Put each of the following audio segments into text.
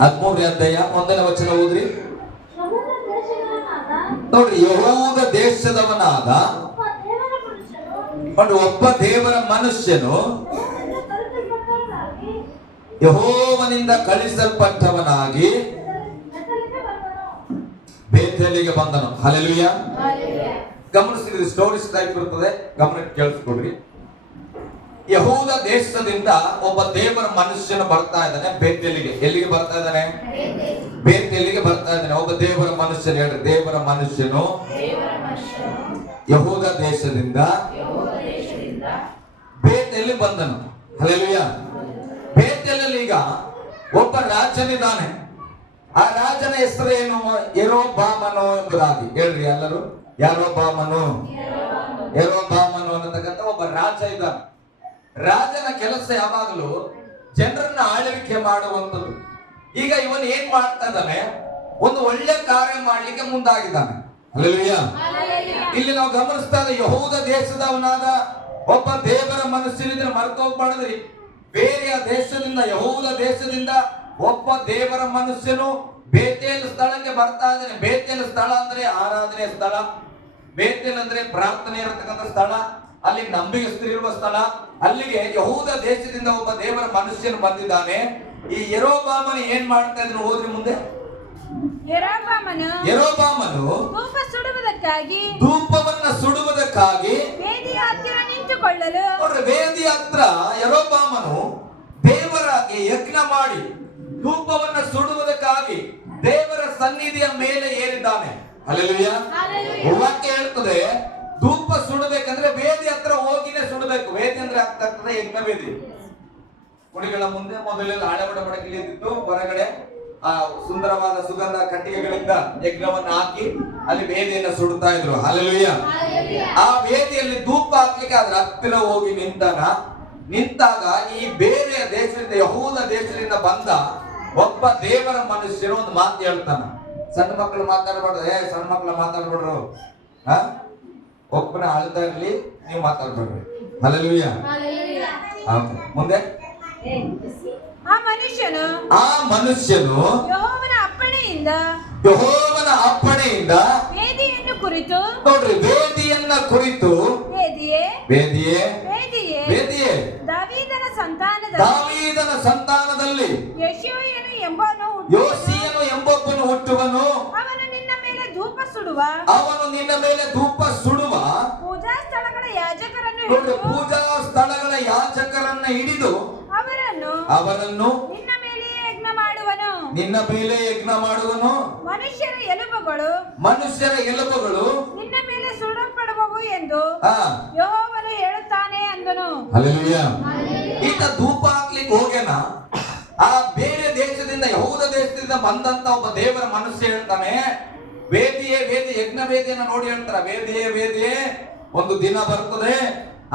13ನೇ ಅಧ್ಯಾಯ 1ನೇ ವಚನ ಓದ್ರಿ. ನೋಡ್ರಿ, ಯೆಹೂದ ದೇಶದವನಾದ ಒಬ್ಬ ದೇವರ ಮನುಷ್ಯನು ಯೆಹೋವನಿಂದ ಕಳಿಸಲ್ಪಟ್ಟವನಾಗಿ ಬೇತೇಲಿಗೆ ಬಂದನು. ಹಲ್ಲೆಲೂಯಾ. ಗಮನಿಸಿದ್ರಿ, ಸ್ಟೋರೀಸ್ ಟೈಪ್ ಇರ್ತದೆ, ಗಮನಕ್ಕೆ ಕೇಳಿಸ್ಕೊಡ್ರಿ. ಯೆಹೂದ ದೇಶದಿಂದ ಒಬ್ಬ ದೇವರ ಮನುಷ್ಯನು ಬರ್ತಾ ಇದ್ದಾನೆ ಬೇತೇಲಿಗೆ. ಎಲ್ಲಿಗೆ ಬರ್ತಾ ಇದ್ದಾನೆ? ಬೇತೇಲಿಗೆ ಬರ್ತಾ ಇದ್ದಾನೆ. ಒಬ್ಬ ದೇವರ ಮನುಷ್ಯನು, ಹೇಳ್ರಿ, ದೇವರ ಮನುಷ್ಯನು ಯೆಹೂದ ದೇಶದಿಂದ ಬೇತೇಲಿಗೆ ಬಂದನು. ಹಲ್ಲೆಲೂಯಾ. ಬೇತೇಲಲ್ಲಿ ಈಗ ಒಬ್ಬ ರಾಜನಿದ್ದಾನೆ. ಆ ರಾಜನ ಹೆಸರು ಏನು? ಯೆರೊಬ್ಬಾಮನು ಎಂಬುದಾಗಿ. ಹೇಳ್ರಿ ಎಲ್ಲರೂ, ಯಾರೊಬ್ಬಾಮನು, ಯೆರೊಬ್ಬಾಮನು ಅನ್ನತಕ್ಕಂಥ ಒಬ್ಬ ರಾಜ ಇದ್ದಾನೆ. ರಾಜನ ಕೆಲಸ ಯಾವಾಗಲೂ ಜನರನ್ನ ಆಳ್ವಿಕೆ ಮಾಡುವಂಥದ್ದು. ಈಗ ಇವನು ಏನ್ ಮಾಡ್ತಾ ಇದ್ದಾನೆ? ಒಂದು ಒಳ್ಳೆ ಕಾರ್ಯ ಮಾಡ್ಲಿಕ್ಕೆ ಮುಂದಾಗಿದ್ದಾನೆ. ಹಲ್ಲೆಲೂಯಾ. ಇಲ್ಲಿ ನಾವು ಗಮನಿಸ್ತಾ ಇದ್ದೇವೆ, ಯೆಹೂದ ದೇಶದವನಾದ ಒಬ್ಬ ದೇವರ ಮನುಷ್ಯನಿದ್ರೆ ಮರೆತು ಹೋಗ್ಬಾರ್ದ್ರಿ. ಬೇರೆಯ ದೇಶದಿಂದ, ಯೆಹೂದ ದೇಶದಿಂದ ಒಬ್ಬ ದೇವರ ಮನುಷ್ಯನು ಬೇತೇಲ್ ಸ್ಥಳಕ್ಕೆ ಬರ್ತಾ ಇದ್ದಾನೆ. ಬೇತೇಲ್ ಸ್ಥಳ ಅಂದ್ರೆ ಆರಾಧನೆಯ ಸ್ಥಳ, ಬೇತೇಲ್ ಅಂದ್ರೆ ಪ್ರಾರ್ಥನೆ ಇರತಕ್ಕಂಥ ಸ್ಥಳ, ಅಲ್ಲಿ ನಂಬಿಕಸ್ಥರಿರುವ ಸ್ಥಳ. ಅಲ್ಲಿಗೆ ಯೆಹೂದ ದೇಶದಿಂದ ಒಬ್ಬ ದೇವರ ಮನುಷ್ಯನು ಬಂದಿದ್ದಾನೆ. ಈ ಯೆರೊಬ್ಬಾಮನು ಏನ್ ಮಾಡ್ತಾ ಇದ್ರು? ಹೋದ್ರಿ ಮುಂದೆ. ಯೆರೊಬ್ಬಾಮನು ಧೂಪವನ್ನ ಸುಡುವುದಕ್ಕಾಗಿ ವೇದಿಯ ಹತ್ತಿರ ನಿಂತುಕೊಳ್ಳಲು, ವೇದಿಯ ಹತ್ರ ಯೆರೊಬ್ಬಾಮನು ದೇವರಾಗಿ ಯಜ್ಞ ಮಾಡಿ ಧೂಪವನ್ನ ಸುಡುವುದಕ್ಕಾಗಿ ದೇವರ ಸನ್ನಿಧಿಯ ಮೇಲೆ ಏರಿದ್ದಾನೆ. ಹಲ್ಲೆಲೂಯಾ. ವಾಕ್ಯ ಹೇಳ್ತದೆ, ಧೂಪ ಸುಡಬೇಕಂದ್ರೆ ವೇದಿ ಹತ್ರ ಹೋಗಿನೇ ಸುಡಬೇಕು. ವೇದಿ ಅಂದ್ರೆ ಆಗ್ತಾ ಇರ್ತದೆ ಯಜ್ಞ ವೇದಿ. ಕುಡಿಗಳ ಮುಂದೆ ಮೊದಲೆಲ್ಲ ಹಳೆ ಒಡಂಬಡಿಕೆ ಇದ್ದಿತ್ತು. ಹೊರಗಡೆ ಆ ಸುಂದರವಾದ ಸುಗಂಧ ಕಟ್ಟಿಗೆಗಳಿಂದ ಯಜ್ಞವನ್ನು ಹಾಕಿ ಅಲ್ಲಿ ವೇದಿಯನ್ನು ಸುಡ್ತಾ ಇದ್ರು. ಹಲ್ಲೆಲೂಯಾ. ಆ ವೇದಿಯಲ್ಲಿ ಧೂಪ ಹಾಕ್ಲಿಕ್ಕೆ ಅದ್ರ ಹತ್ತಿರ ಹೋಗಿ ನಿಂತಾಗ ಈ ಬೇರೆ ದೇಶದಿಂದ, ಯೆಹೂದ ದೇಶದಿಂದ ಬಂದ ಒಬ್ಬ ದೇವರ ಮನುಷ್ಯರು ಒಂದು ಮಾತು ಹೇಳ್ತಾನ. ಸಣ್ಣ ಮಕ್ಕಳು ಮಾತಾಡ್ಬಾರ್ದು. ಸಣ್ಣ ಮಕ್ಕಳು ಮಾತಾಡ್ಬಿಡ್ರು. ಒಬ್ಬನ ಅಳ್ತಾ ಇರ್ಲಿ, ನೀವು ಮಾತಾಡ್ಬೇಡ್ರಿ. ಹಲ್ಲೆಲೂಯಾ. ಮುಂದೆ ಆ ಮನುಷ್ಯನು ಯೆಹೋವನ ಅಪ್ಪಣೆಯಿಂದ ವೇದಿಯನ್ನು ಕುರಿತು, ನೋಡ್ರಿ, ವೇದಿಯನ್ನ ಕುರಿತು, ವೇದಿಯೇ ದಾವೀದನ ಸಂತಾನದಲ್ಲಿ ಯೋಷೀಯನು ಎಂಬೊಬ್ಬನು ಹುಟ್ಟುವನು. ಅವನು ನಿನ್ನ ಮೇಲೆ ಧೂಪ ಸುಡುವ ಪೂಜಾ ಸ್ಥಳಗಳ ಯಾಜಕರನ್ನ ಹಿಡಿದು ಅವರನ್ನು ನಿನ್ನ ಮೇಲೆ ಯಜ್ಞ ಮಾಡುವನು. ಮನುಷ್ಯರ ಎಲುಬುಗಳು ನಿನ್ನ ಮೇಲೆ ಸುಡಲ್ಪಡುವವು ಎಂದು ಯೆಹೋವನು ಹೇಳುತ್ತಾನೆ ಅಂದನು. ಹಲ್ಲೆಲೂಯಾ. ಈತ ಧೂಪ ಹಾಕ್ಲಿಕ್ಕೆ ಹೋಗ್ಯಾನ. ಆ ಬೇರೆ ದೇಶದಿಂದ, ಯೆಹೂದ ದೇಶದಿಂದ ಬಂದಂತ ಒಬ್ಬ ದೇವರ ಮನುಷ್ಯ ಹೇಳ್ತಾನೆ, ವೇದಿಯೇ ಯಜ್ಞ ವೇದಿಯನ್ನ ನೋಡಿ ಹೇಳ್ತಾರ, ವೇದಿಯೇ ಒಂದು ದಿನ ಬರ್ತದೆ,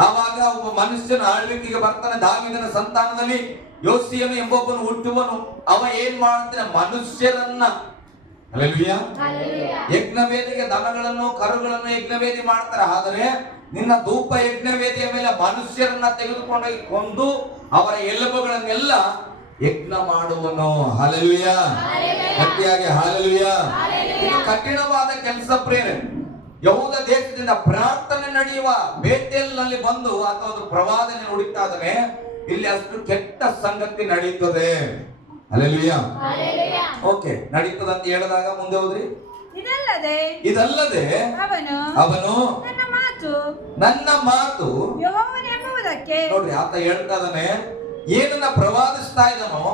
ಆವಾಗ ಒಬ್ಬ ಮನುಷ್ಯನ ಆಳ್ವಿಕೆಗೆ ಬರ್ತಾನೆ. ದಾವೀದನ ಸಂತಾನದಲ್ಲಿ ಯೋಷೀಯನು ಎಂಬೊಬ್ಬನು ಹುಟ್ಟುವನು. ಅವ ಏನ್ ಮಾಡ್ತಾನೆ? ಮನುಷ್ಯರನ್ನ, ಹಲ್ಲೆಲೂಯಾ, ಯಜ್ಞವೇದಿಗೆ ದನಗಳನ್ನು ಕರುಗಳನ್ನು ಯಜ್ಞವೇದಿ ಮಾಡ್ತಾರೆ. ಆದರೆ ನಿನ್ನ ಧೂಪ ಯಜ್ಞವೇದಿಯ ಮೇಲೆ ಮನುಷ್ಯರನ್ನ ತೆಗೆದುಕೊಂಡೋಗಿ ಕೊಂದು ಅವರ ಎಲುಬುಗಳನ್ನೆಲ್ಲ ಯಜ್ಞ ಮಾಡುವನು. ಹಲ್ಲೆಲೂಯಾ. ಗಟ್ಟಿಯಾಗಿ ಹಲ್ಲೆಲೂಯಾ. ಇದು ಕಠಿಣವಾದ ಕೆಲಸ ಪ್ರೇರೆ. ಯೆಹೂದ ದೇಶದಿಂದ ಪ್ರಾರ್ಥನೆ ನಡೆಯುವ ಬೇತೇಲಿನಲ್ಲಿ ಬಂದು ಅಥವಾ ಪ್ರವಾದನೆ ನುಡಿತಾ ಇದ್ದಾನೆ. ಇಲ್ಲಿ ಅಷ್ಟು ಕೆಟ್ಟ ಸಂಗತಿ ನಡೀತದೆ. ಹಲ್ಲೆಲೂಯಾ. ಓಕೆ, ನಡೀತದೆ ಅಂತ ಹೇಳಿದಾಗ ಮುಂದೆ ಹೋದ್ರಿ. ಇದಲ್ಲದೆ ಅವನು ನನ್ನ ಮಾತು ನೋಡ್ರಿ, ಆತ ಹೇಳ್ತಾ ಇದ್ದಾನೆ, ಏನನ್ನ ಪ್ರವಾದಿಸ್ತಾ ಇದ್ದಾನೋ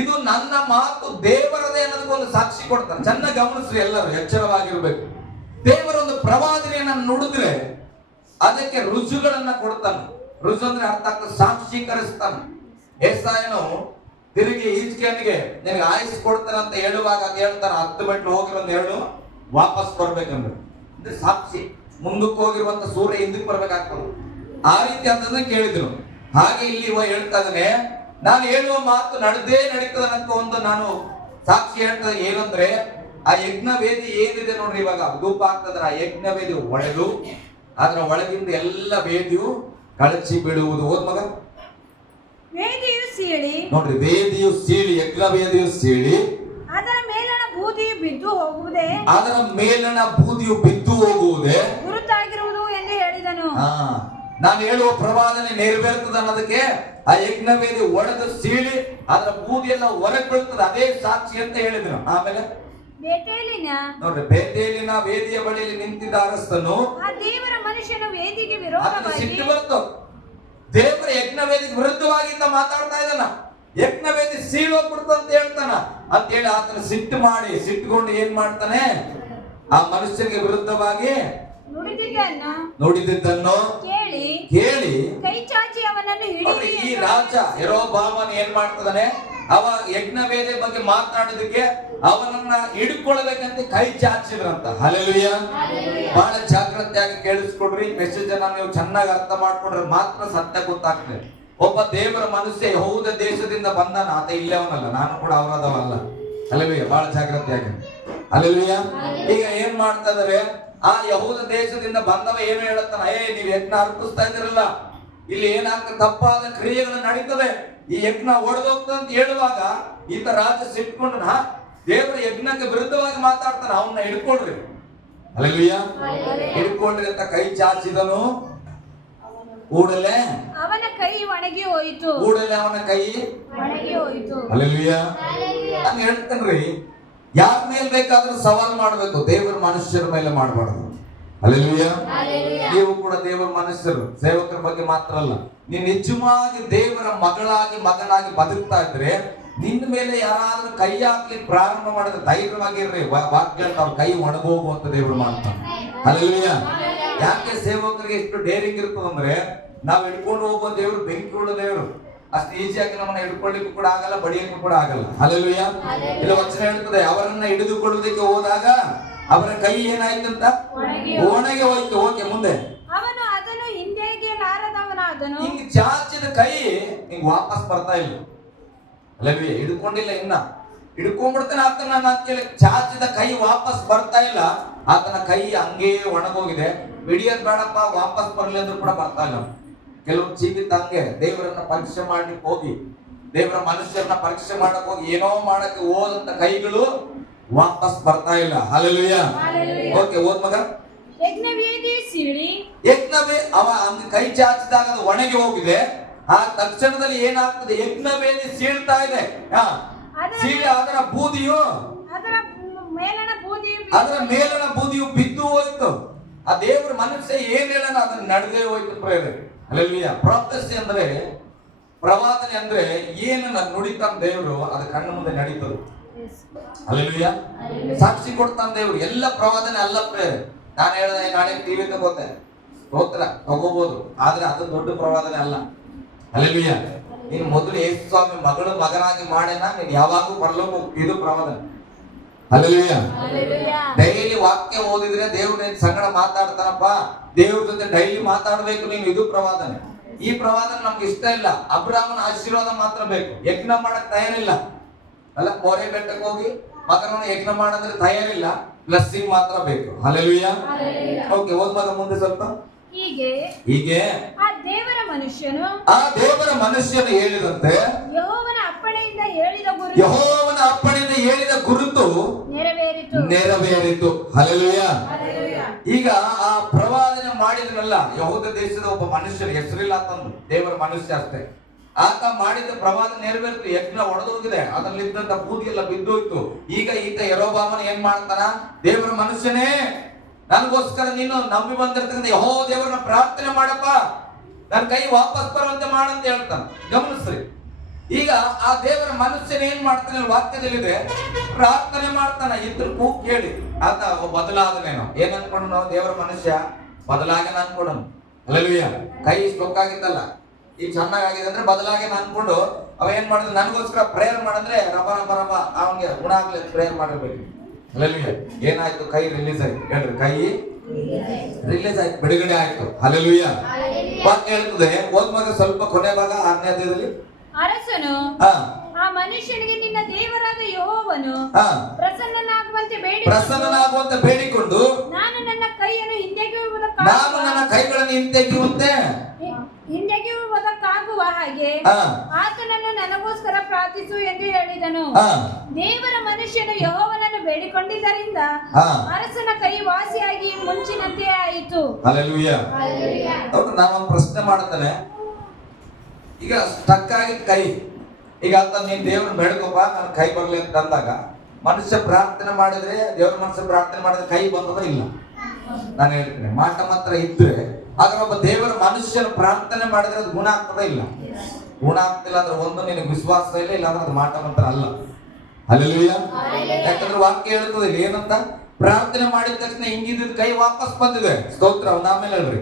ಇದು ನನ್ನ ಮಾತು ದೇವರದೇ ಅನ್ನೋದಕ್ಕೊಂದು ಸಾಕ್ಷಿ ಕೊಡ್ತಾನೆ. ಚೆನ್ನಾಗಿ ಗಮನಿಸ್ರಿ, ಎಲ್ಲರೂ ಎಚ್ಚರವಾಗಿರ್ಬೇಕು. ದೇವರೊಂದು ಪ್ರವಾದನೆಯನ್ನ ನುಡಿದ್ರೆ ಅದಕ್ಕೆ ರುಜುಗಳನ್ನ ಕೊಡ್ತಾನೆ. ರುಜು ಅಂದ್ರೆ ಅರ್ಥ ಆಗ್ತದೆ, ಸಾಕ್ಷೀಕರಿಸ್ತಾನೆ. ಏಸಾಯನು ತಿರುಗಿ ಈಜ್ಕೇನಿಗೆ ನಿನಗೆ ಆಯುಸ್ ಕೊಡ್ತಾನೆ ಅಂತ ಹೇಳುವಾಗ ಹೇಳ್ತಾನೆ, 10 ಮೆಟ್ಲು ಹೋಗಿರೋದು ಹೇಳು, ವಾಪಸ್ ಬರ್ಬೇಕಂದ್ರೆ ಅಂದ್ರೆ ಸಾಕ್ಷಿ. ಮುಂದಕ್ಕೆ ಹೋಗಿರುವಂತ ಸೂರ್ಯ ಹಿಂದಕ್ಕೆ ಬರ್ಬೇಕಾಗ್ತದೆ. ಆ ರೀತಿ ಅಂತಂದ್ರೆ ಕೇಳಿದ್ರು. ಹಾಗೆ ಇಲ್ಲಿ ಹೇಳ್ತಾ ಇದ್ದಾನೆ, ನಾನು ಹೇಳುವ ಮಾತು ನಡೀತದೆ ಅಂತ ಒಂದು ನಾನು ಸಾಕ್ಷಿ ಹೇಳ್ತದೆ. ಏನಂದ್ರೆ ಆ ಯಜ್ಞ ವೇದಿ ಏನಿದೆ ನೋಡ್ರಿ, ಇವಾಗ ಧೂಪ ಆಗ್ತದ್ರ ಆ ಯಜ್ಞ ವೇದಿ ಒಡೆದು ಅದರ ಒಳಗಿಂದ ಎಲ್ಲ ವೇದಿಯು ಕಳಚಿ ಬೀಳುವುದು. ಹೋದ್ ಮಗ, ವೇದಿಯು ಸೀಳಿ, ನೋಡ್ರಿ, ವೇದಿಯು ಸೀಳಿ, ಯಜ್ಞ ವೇದಿಯು ಸೀಳಿ, ಅದರ ಮೇಲಣ ಬೂದಿಯು ಬಿದ್ದು ಹೋಗುವುದೇ, ಅದರ ಮೇಲಣ ಬೂದಿಯು ಬಿದ್ದು ಹೋಗುವುದೇ ಗುರುತಾಗಿರುವುದು ಎಂದು ಹೇಳಿದನು. ನಾನು ಹೇಳುವ ಪ್ರವಾದನೆ ನೆರವೇರ್ತದೆ ಅನ್ನೋದಕ್ಕೆ ಆ ಯಜ್ಞವೇದಿ ಒಡೆದು ಸೀಳಿ ಅದರ ಬೂದಿ ಎಲ್ಲ ಹೊರಗೆ ಬೀಳ್ತದೆ, ಅದೇ ಸಾಕ್ಷಿ ಅಂತ ಹೇಳಿದ್ರು. ಆಮೇಲೆ ಬೇತೇಲಿನ, ನೋಡ್ರಿ, ಬೇತೇಲಿನ ವೇದಿಯ ಬಳಿಯಲ್ಲಿ ನಿಂತಿದ್ದ ಅರಸನು, ಆ ದೇವರ ಮನುಷ್ಯನು ವೇದಿಗೆ ಅದಕ್ಕೆ ವಿರೋಧವಾಗಿ, ಸಿಟ್ಟು ಬಂತು. ದೇವರ ಯಜ್ಞವೇದಿಗೆ ವಿರುದ್ಧವಾಗಿಂದ ಮಾತಾಡ್ತಾ ಇದ್ದಾನ, ಯಜ್ಞವೇದಿ ಸೀಳೋಗ್ಬಿಡ್ತು ಅಂತ ಹೇಳ್ತಾನ ಅಂತ ಹೇಳಿ ಆತನ ಸಿಟ್ಟು ಮಾಡಿ, ಸಿಟ್ಟುಕೊಂಡು ಏನ್ ಮಾಡ್ತಾನೆ, ಆ ಮನುಷ್ಯನಿಗೆ ವಿರುದ್ಧವಾಗಿ ನುಡಿದಿದ್ದನ್ನು ಕೇಳಿ ಕೈ ಚಾಚಿ ಅವನನ್ನು ಹಿಡಿಯಿರಿ. ಈ ರಾಜ ಯೆರೊಬ್ಬಾಮನು ಏನ್ ಮಾಡ್ತಾನೆ, ಅವ ಯಜ್ಞವೇದಿ ಬಗ್ಗೆ ಮಾತನಾಡಿದಕ್ಕೆ ಅವನನ್ನ ಹಿಡ್ಕೊಳ್ಬೇಕಂತ ಕೈ ಚಾಚಿದ್ರಂತ. ಹಲ್ಲೆಲೂಯಾ. ಬಹಳ ಜಾಗ್ರತೆಯಾಗಿ ಕೇಳಿಸ್ಕೊಡ್ರಿ, ಮೆಸೇಜ್ ಅನ್ನ ನೀವು ಚೆನ್ನಾಗಿ ಅರ್ಥ ಮಾಡ್ಕೊಂಡ್ರೆ ಮಾತ್ರ ಸತ್ಯ ಗೊತ್ತಾಗ್ತದೆ. ಒಬ್ಬ ದೇವರ ಮನುಷ್ಯ ಯೆಹೂದ ದೇಶದಿಂದ ಬಂದಾನ, ಆತ ಇಲ್ಲವನಲ್ಲ, ನಾನು ಕೂಡ ಅವರದವಲ್ಲ. ಹಲ್ಲೆಲೂಯಾ. ಬಹಳ ಜಾಗ್ರತೆಯಾಗಿ. ಹಲ್ಲೆಲೂಯಾ. ಈಗ ಏನ್ ಮಾಡ್ತಾ ಇದಾರೆ, ಆ ಯಹೂದ ದೇಶದಿಂದ ಬಂದವ ಏನು ಹೇಳುತ್ತಾನ, ನೀವು ಯಜ್ಞ ಅರ್ಪಿಸ್ತಾ ಇದ್ರಲ್ಲ, ಇಲ್ಲಿ ಏನಾಗ್ತದೆ, ತಪ್ಪಾದ ಕ್ರಿಯೆಗಳು ನಡೀತದೆ, ಈ ಯಜ್ಞ ಒಡೆದೋಗ್ತದೆ ಅಂತ ಹೇಳುವಾಗ ಈತ ರಾಜ ಸಿಟ್ಕೊಂಡು ದೇವರ ಯಜ್ಞಕ್ಕೆ ವಿರುದ್ಧವಾಗಿ ಮಾತಾಡ್ತಾನೆ, ಅವನ್ನ ಹಿಡ್ಕೊಳ್ರಿ. ಹಲ್ಲೆಲೂಯಾ. ಹಿಡ್ಕೊಳ್ರಿ ಅಂತ ಕೈ ಚಾಚಿದನು. ಕೂಡಲೇ ಅವನ ಕೈ ಒಣಗಿ ಹೋಯಿತು. ಕೂಡಲೇ ಅವನ ಕೈ ಒಣಗಿ ಹೋಯಿತು. ಹಲ್ಲೆಲೂಯಾ. ನಾನು ಹೇಳ್ತೇನ್ರಿ, ಯಾರ ಮೇಲೆ ಬೇಕಾದ್ರೂ ಸವಾಲ್ ಮಾಡಬೇಕು, ದೇವರ ಮನುಷ್ಯರ ಮೇಲೆ ಮಾಡಬಾರ್ದು. ಹಲ್ಲೆಲೂಯಾ. ನೀವು ಕೂಡ ದೇವರ ಮನುಷ್ಯರು, ಸೇವಕರ ಬಗ್ಗೆ ಮಾತ್ರ ಅಲ್ಲ. ನೀನ್ ನಿಜವಾಗಿ ದೇವರ ಮಗಳಾಗಿ ಮಗನಾಗಿ ಬದುಕ್ತಾ ಇದ್ರೆ ನಿನ್ನ ಮೇಲೆ ಯಾರಾದ್ರೂ ಕೈ ಹಾಕ್ಲಿಕ್ಕೆ ಪ್ರಾರಂಭ ಮಾಡಿದ್ರೆ ಧೈರ್ಯವಾಗಿರ್ರಿ. ವಾಕ್ಯ ಅವ್ರ ಕೈ ಒಣಗೋಗುವಂತ ದೇವರು ಮಾಡ್ತಾನೆ. ಹಲ್ಲೆಲೂಯಾ. ಯಾಕೆ ಸೇವಕರಿಗೆ ಎಷ್ಟು ಡೇರಿಂಗ್ ಇರ್ತದಂದ್ರೆ, ನಾವ್ ಹಿಡ್ಕೊಂಡು ಹೋಗುವ ದೇವರು ಬೆಂಕಿ ಉಳ್ಳ ದೇವರು. ಅಷ್ಟು ಈಸಿಯಾಗಿ ನಮ್ಮನ್ನ ಹಿಡ್ಕೊಳ್ಳಿಕ್ಕೂ ಕೂಡ ಆಗಲ್ಲ, ಬಡಿಯಕ್ಕೂ ಕೂಡ ಆಗಲ್ಲ. ಹಲ್ಲೆಲೂಯಾ. ಇಲ್ಲ ವಚನ ಹೇಳ್ತದೆ, ಅವರನ್ನ ಹಿಡಿದುಕೊಳ್ಳುವುದಕ್ಕೆ ಹೋದಾಗ ಅವರ ಕೈ ಏನಾಯ್ತಂತ, ಒಣಗಿ ಹೋಯ್ತು. ಓಕೆ, ಮುಂದೆ ಅವನು ಅದನ್ನು ಹಿಂದೆಗೆ ಲಾರದವನಾದನು. ಹಿಂಗ್ ಚಾಚಿದ ಕೈ ಹಿಂಗ್ ವಾಪಸ್ ಬರ್ತಾ ಇಲ್ಲ. ಹಲ್ಲೆಲೂಯಾ. ಹಿಡ್ಕೊಂಡಿಲ್ಲ, ಇನ್ನ ಹಿಡ್ಕೊಂಡ್ಬಿಡ್ತಾನೆ ಆತನ. ನಾನು ಕೇಳಿ, ಚಾಚಿದ ಕೈ ವಾಪಸ್ ಬರ್ತಾ ಇಲ್ಲ, ಆತನ ಕೈ ಹಂಗೇ ಒಣಗೋಗಿದೆ. ಬಿಡಿಯೋದ್ ಬೇಡಪ್ಪ, ವಾಪಸ್ ಬರ್ಲಿ ಅಂದ್ರೂ ಕೂಡ ಬರ್ತಾ ಇಲ್ಲ. ಕೆಲವು ಜೀವಿತ ಹಂಗೆ ದೇವರನ್ನ ಪರೀಕ್ಷೆ ಮಾಡ್ಲಿಕ್ಕೆ ಹೋಗಿ, ದೇವರ ಮನುಷ್ಯರನ್ನ ಪರೀಕ್ಷೆ ಮಾಡಕ್ ಹೋಗಿ ಏನೋ ಮಾಡಕ್ಕೆ ಹೋದಂತ ಕೈಗಳು ವಾಪಸ್ ಬರ್ತಾ ಇಲ್ಲ. ಹಲ್ಲೆಲೂಯಾ. ಓಕೆ, ಓದ್ ಮಗ. ಯಜ್ಞವೇದಿ ಸೀಳಿ, ಅವ ಕೈ ಚಾಚಿದಾಗ ಅದು ಒಣಗಿ ಹೋಗಿದೆ. ಆ ತಕ್ಷಣದಲ್ಲಿ ಏನಾಗ್ತದೆ, ಯಜ್ಞವೇದಿ ಸೀಳ್ತಾ ಇದೆ. ಸೀಳಿ ಅದರ ಬೂದಿಯು, ಅದರ ಮೇಲಣ ಬೂದಿಯು ಬಿದ್ದು ಹೋಯ್ತು. ಆ ದೇವರ ಮನುಷ್ಯ ಏನ್ ಹೇಳೋಣ ಅದನ್ನ ನಡೆದೇ ಹೋಯ್ತು. ಪ್ರೇರೆ. ಹಲ್ಲೆಲೂಯಾ. ಪ್ರಾಫೆಸಿ ಅಂದ್ರೆ, ಪ್ರವಾದನೆ ಅಂದ್ರೆ ಏನು ನುಡಿತಾನ ದೇವರು, ಅದು ಕಣ್ಣು ಮುಂದೆ ನಡೀತದೆ. ಹಲ್ಲೆಲೂಯಾ. ಸಾಕ್ಷಿ ಕೊಡ್ತಾನ ದೇವರು. ಎಲ್ಲ ಪ್ರವಾದನೆ ಅಲ್ಲ ಪ್ರೇರೆ. ನಾನು ಹೇಳಿದೆ ನಾಳೆ ಟಿವಿ ತಗೋತೆ, ಸ್ತೋತ್ರ ತಗೋಬಹುದು, ಆದ್ರೆ ಅದು ದೊಡ್ಡ ಪ್ರವಾದನೆ ಅಲ್ಲ. ಹಲ್ಲೆಲೂಯಾ. ನೀನ್ ಮೊದಲು ಯೇಸು ಸ್ವಾಮಿ ಮಗಳು ಮಗನಾಗಿ ಮಾಡೇನ, ನೀನ್ ಯಾವಾಗೂ ಬರ್ಲೋಕು, ಇದು ಪ್ರವಾದನೆ. ಹಲ್ಲೆಲೂಯಾ. ಡೈಲಿ ವಾಕ್ಯ ಓದಿದ್ರೆ ದೇವ್ರ ಸಂಗಡ ಮಾತಾಡ್ತಾನಪ್ಪ, ದೇವ್ರ ಜೊತೆ ಡೈಲಿ ಮಾತಾಡ್ಬೇಕು ನೀನು, ಇದು ಪ್ರವಾದನೆ. ಈ ಪ್ರವಾದನೆ ನಮ್ಗೆ ಇಷ್ಟ ಇಲ್ಲ. ಅಬ್ರಾಹ್ಮನ ಆಶೀರ್ವಾದ ಮಾತ್ರ ಬೇಕು, ಯಜ್ಞ ಮಾಡಕ್ ತಯಾರಿಲ್ಲ ಅಲ್ಲ. ಕೋರೆ ಬೆಟ್ಟಕ್ಕೆ ಹೋಗಿ ಮಗನನ್ನ ಯಜ್ಞ ಮಾಡಂದ್ರೆ ತಯಾರಿಲ್ಲ, ಬ್ಲೆಸ್ಸಿಂಗ್ ಮಾತ್ರ ಬೇಕು. ಹಲ್ಲೆಲೂಯಾ. ಓಕೆ, ಓದ್ ಮಗ ಮುಂದೆ ಸ್ವಲ್ಪ. ಹೀಗೆ ಆ ದೇವರ ಮನುಷ್ಯನು ಹೇಳಿದಂತೆ ಯೆಹೋವನ ಅಪ್ಪಣೆಯಿಂದ ಹೇಳಿದ ಗುರುತು ನೆರವೇರಿತು. ಹಲ್ಲೆಲೂಯಾ. ಈಗ ಆ ಪ್ರವಾದನೆ ಮಾಡಿದ್ರಲ್ಲ, ಯಹೂದ ದೇಶದ ಒಬ್ಬ ಮನುಷ್ಯನ ಹೆಸರಿಲ್ಲ ತಂದು, ದೇವರ ಮನುಷ್ಯ ಅಷ್ಟೇ. ಆತ ಮಾಡಿದ ಪ್ರವಾದನೆ ನೆರವೇರಿತು. ಯಜ್ಞ ಒಡೆದೋಗಿದೆ, ಅದರಲ್ಲಿದ್ದಂತ ಬೂದಿ ಎಲ್ಲ ಬಿದ್ದೋಯ್ತು. ಈಗ ಈತ ಯೆರೊಬ್ಬಾಮನ ಏನ್ ಮಾಡ್ತಾನ, ದೇವರ ಮನುಷ್ಯನೇ, ನನಗೋಸ್ಕರ ನೀನು ನಂಬಿ ಬಂದಿರ್ತಕ್ಕಂಥ ಯೆಹೋವ ದೇವರನ್ನ ಪ್ರಾರ್ಥನೆ ಮಾಡಪ್ಪ, ನನ್ನ ಕೈ ವಾಪಸ್ ಬರುವಂತೆ ಮಾಡಂತ ಹೇಳ್ತಾನ. ಗಮನಿಸ್ರಿ. ಈಗ ಆ ದೇವರ ಮನುಷ್ಯನ ಏನ್ ಮಾಡ್ತಾನೆ, ವಾಕ್ಯದಲ್ಲಿದೆ, ಪ್ರಾರ್ಥನೆ ಮಾಡ್ತಾನ. ಇದ್ರ ಕೂಗ್ ಕೇಳಿ ಆತ ಬದಲಾದನೇನೋ ಏನ್ ಅನ್ಕೊಂಡು ನಾವು, ದೇವರ ಮನುಷ್ಯ ಬದಲಾಗೇನ ಅನ್ಕೊಂಡು. ಹಲ್ಲೆಲೂಯಾ. ಕೈ ಸ್ಟೊಕ್ಕಾಗಿತ್ತಲ್ಲ, ಈಗ ಚೆನ್ನಾಗಿದೆ ಅಂದ್ರೆ ಬದಲಾಗೇನ ಅನ್ಕೊಂಡು ಅವ ಏನ್ ಮಾಡಿದ್ರೆ, ನನಗೋಸ್ಕರ ಪ್ರೇಯರ್ ಮಾಡಿದ್ರೆ ರಬ ರಬ ರಬ ಅವನಿಗೆ ಗುಣ ಆಗ್ಲಿ ಪ್ರೇಯರ್ ಮಾಡಿರ್ಬೇಕು. ಹಲ್ಲೆಲೂಯಾ. ಏನಾಯ್ತು, ಕೈ ರಿಲೀಸ್ ಆಯ್ತು. ಹೇಳ್ರಿ, ಕೈ ರಿಲೀಸ್ ಆಯ್ತು, ಬಿಡುಗಡೆ ಆಯ್ತು. ಹಲ್ಲೆಲೂಯಾ. ವಾಕ್ಯ ಹೇಳ್ತದೆ, ಓದ್ ಮಗ ಸ್ವಲ್ಪ ಕೊನೆ ಭಾಗ 6ನೇ ಅಧ್ಯಾಯದಲ್ಲಿ. ಅರಸನು ಆ ಮನುಷ್ಯನಿಗೆ ನಿನ್ನ ದೇವರಾದ ಯೆಹೋವನು ಪ್ರಸನ್ನನಾಗುವಂತೆ ಬೇಡಿಕೊಂಡು, ನಾನು ನನ್ನ ಕೈಗಳನ್ನು ಹಿಂತೆಗೆಯುವಂತೆ ಹಿಂದೆಗೆಯುವುದಕ್ಕಾಗುವ ಹಾಗೆ ಆತನನ್ನು ನನ್ನ ಪ್ರಾರ್ಥಿಸು ಎಂದು ಹೇಳಿದನು. ಹಾ ದೇವರ ಮನುಷ್ಯನು ಯೆಹೋವನನ್ನು ಬೇಡಿಕೊಂಡಿದ್ದರಿಂದ ಹಾ ಅರಸನ ಕೈ ವಾಸಿಯಾಗಿ ಮುಂಚಿನಂತೆ ಆಯಿತು. ಹಲ್ಲೆಲೂಯಾ. ನೋಡ್ರಿ, ನಾನೊಂದು ಪ್ರಶ್ನೆ ಮಾಡ್ತೇನೆ. ಈಗ ಸ್ಟಕ್ ಆಗಿದ್ ಕೈ, ಈಗ ಅಂತ ನೀನ್ ದೇವ್ರನ್ನ ಬೇಡ್ಕೊಪ್ಪ ನನ್ನ ಕೈ ಬರ್ಲಿ ಅಂತ ಅಂದಾಗ ಮನುಷ್ಯ ಪ್ರಾರ್ಥನೆ ಮಾಡಿದ್ರೆ, ದೇವ್ರ ಮನುಷ್ಯ ಪ್ರಾರ್ಥನೆ ಮಾಡಿದ್ರೆ ಕೈ ಬಂದದ ಇಲ್ಲ? ನಾನು ಹೇಳ್ತೀನಿ, ಮಾಟ ಮಾತ್ರ ಇದ್ರೆ. ಆದ್ರೆ ಒಬ್ಬ ದೇವರ ಮನುಷ್ಯನ ಪ್ರಾರ್ಥನೆ ಮಾಡಿದ್ರೆ ಅದು ಗುಣ ಆಗ್ತದ ಇಲ್ಲ? ಗುಣ ಆಗ್ತಿಲ್ಲ ಅಂದ್ರೆ ಒಂದು ನಿನಗೆ ವಿಶ್ವಾಸ ಇಲ್ಲ, ಇಲ್ಲ ಅಂದ್ರೆ ಅದು ಮಾಟ ಮಾತ್ರ ಅಲ್ಲ. ಹಲ್ಲೆಲೂಯಾ. ಯಾಕಂದ್ರೆ ವಾಕ್ಯ ಹೇಳ್ತದೆ ಇಲ್ಲಿ ಏನಂತ, ಪ್ರಾರ್ಥನೆ ಮಾಡಿದ ತಕ್ಷಣ ಹಿಂಗಿದ್ದ ಕೈ ವಾಪಸ್ ಬಂದಿದೆ. ಸ್ತೋತ್ರ. ಅವ್ನ ಆಮೇಲೆ ಹೇಳ್ರಿ.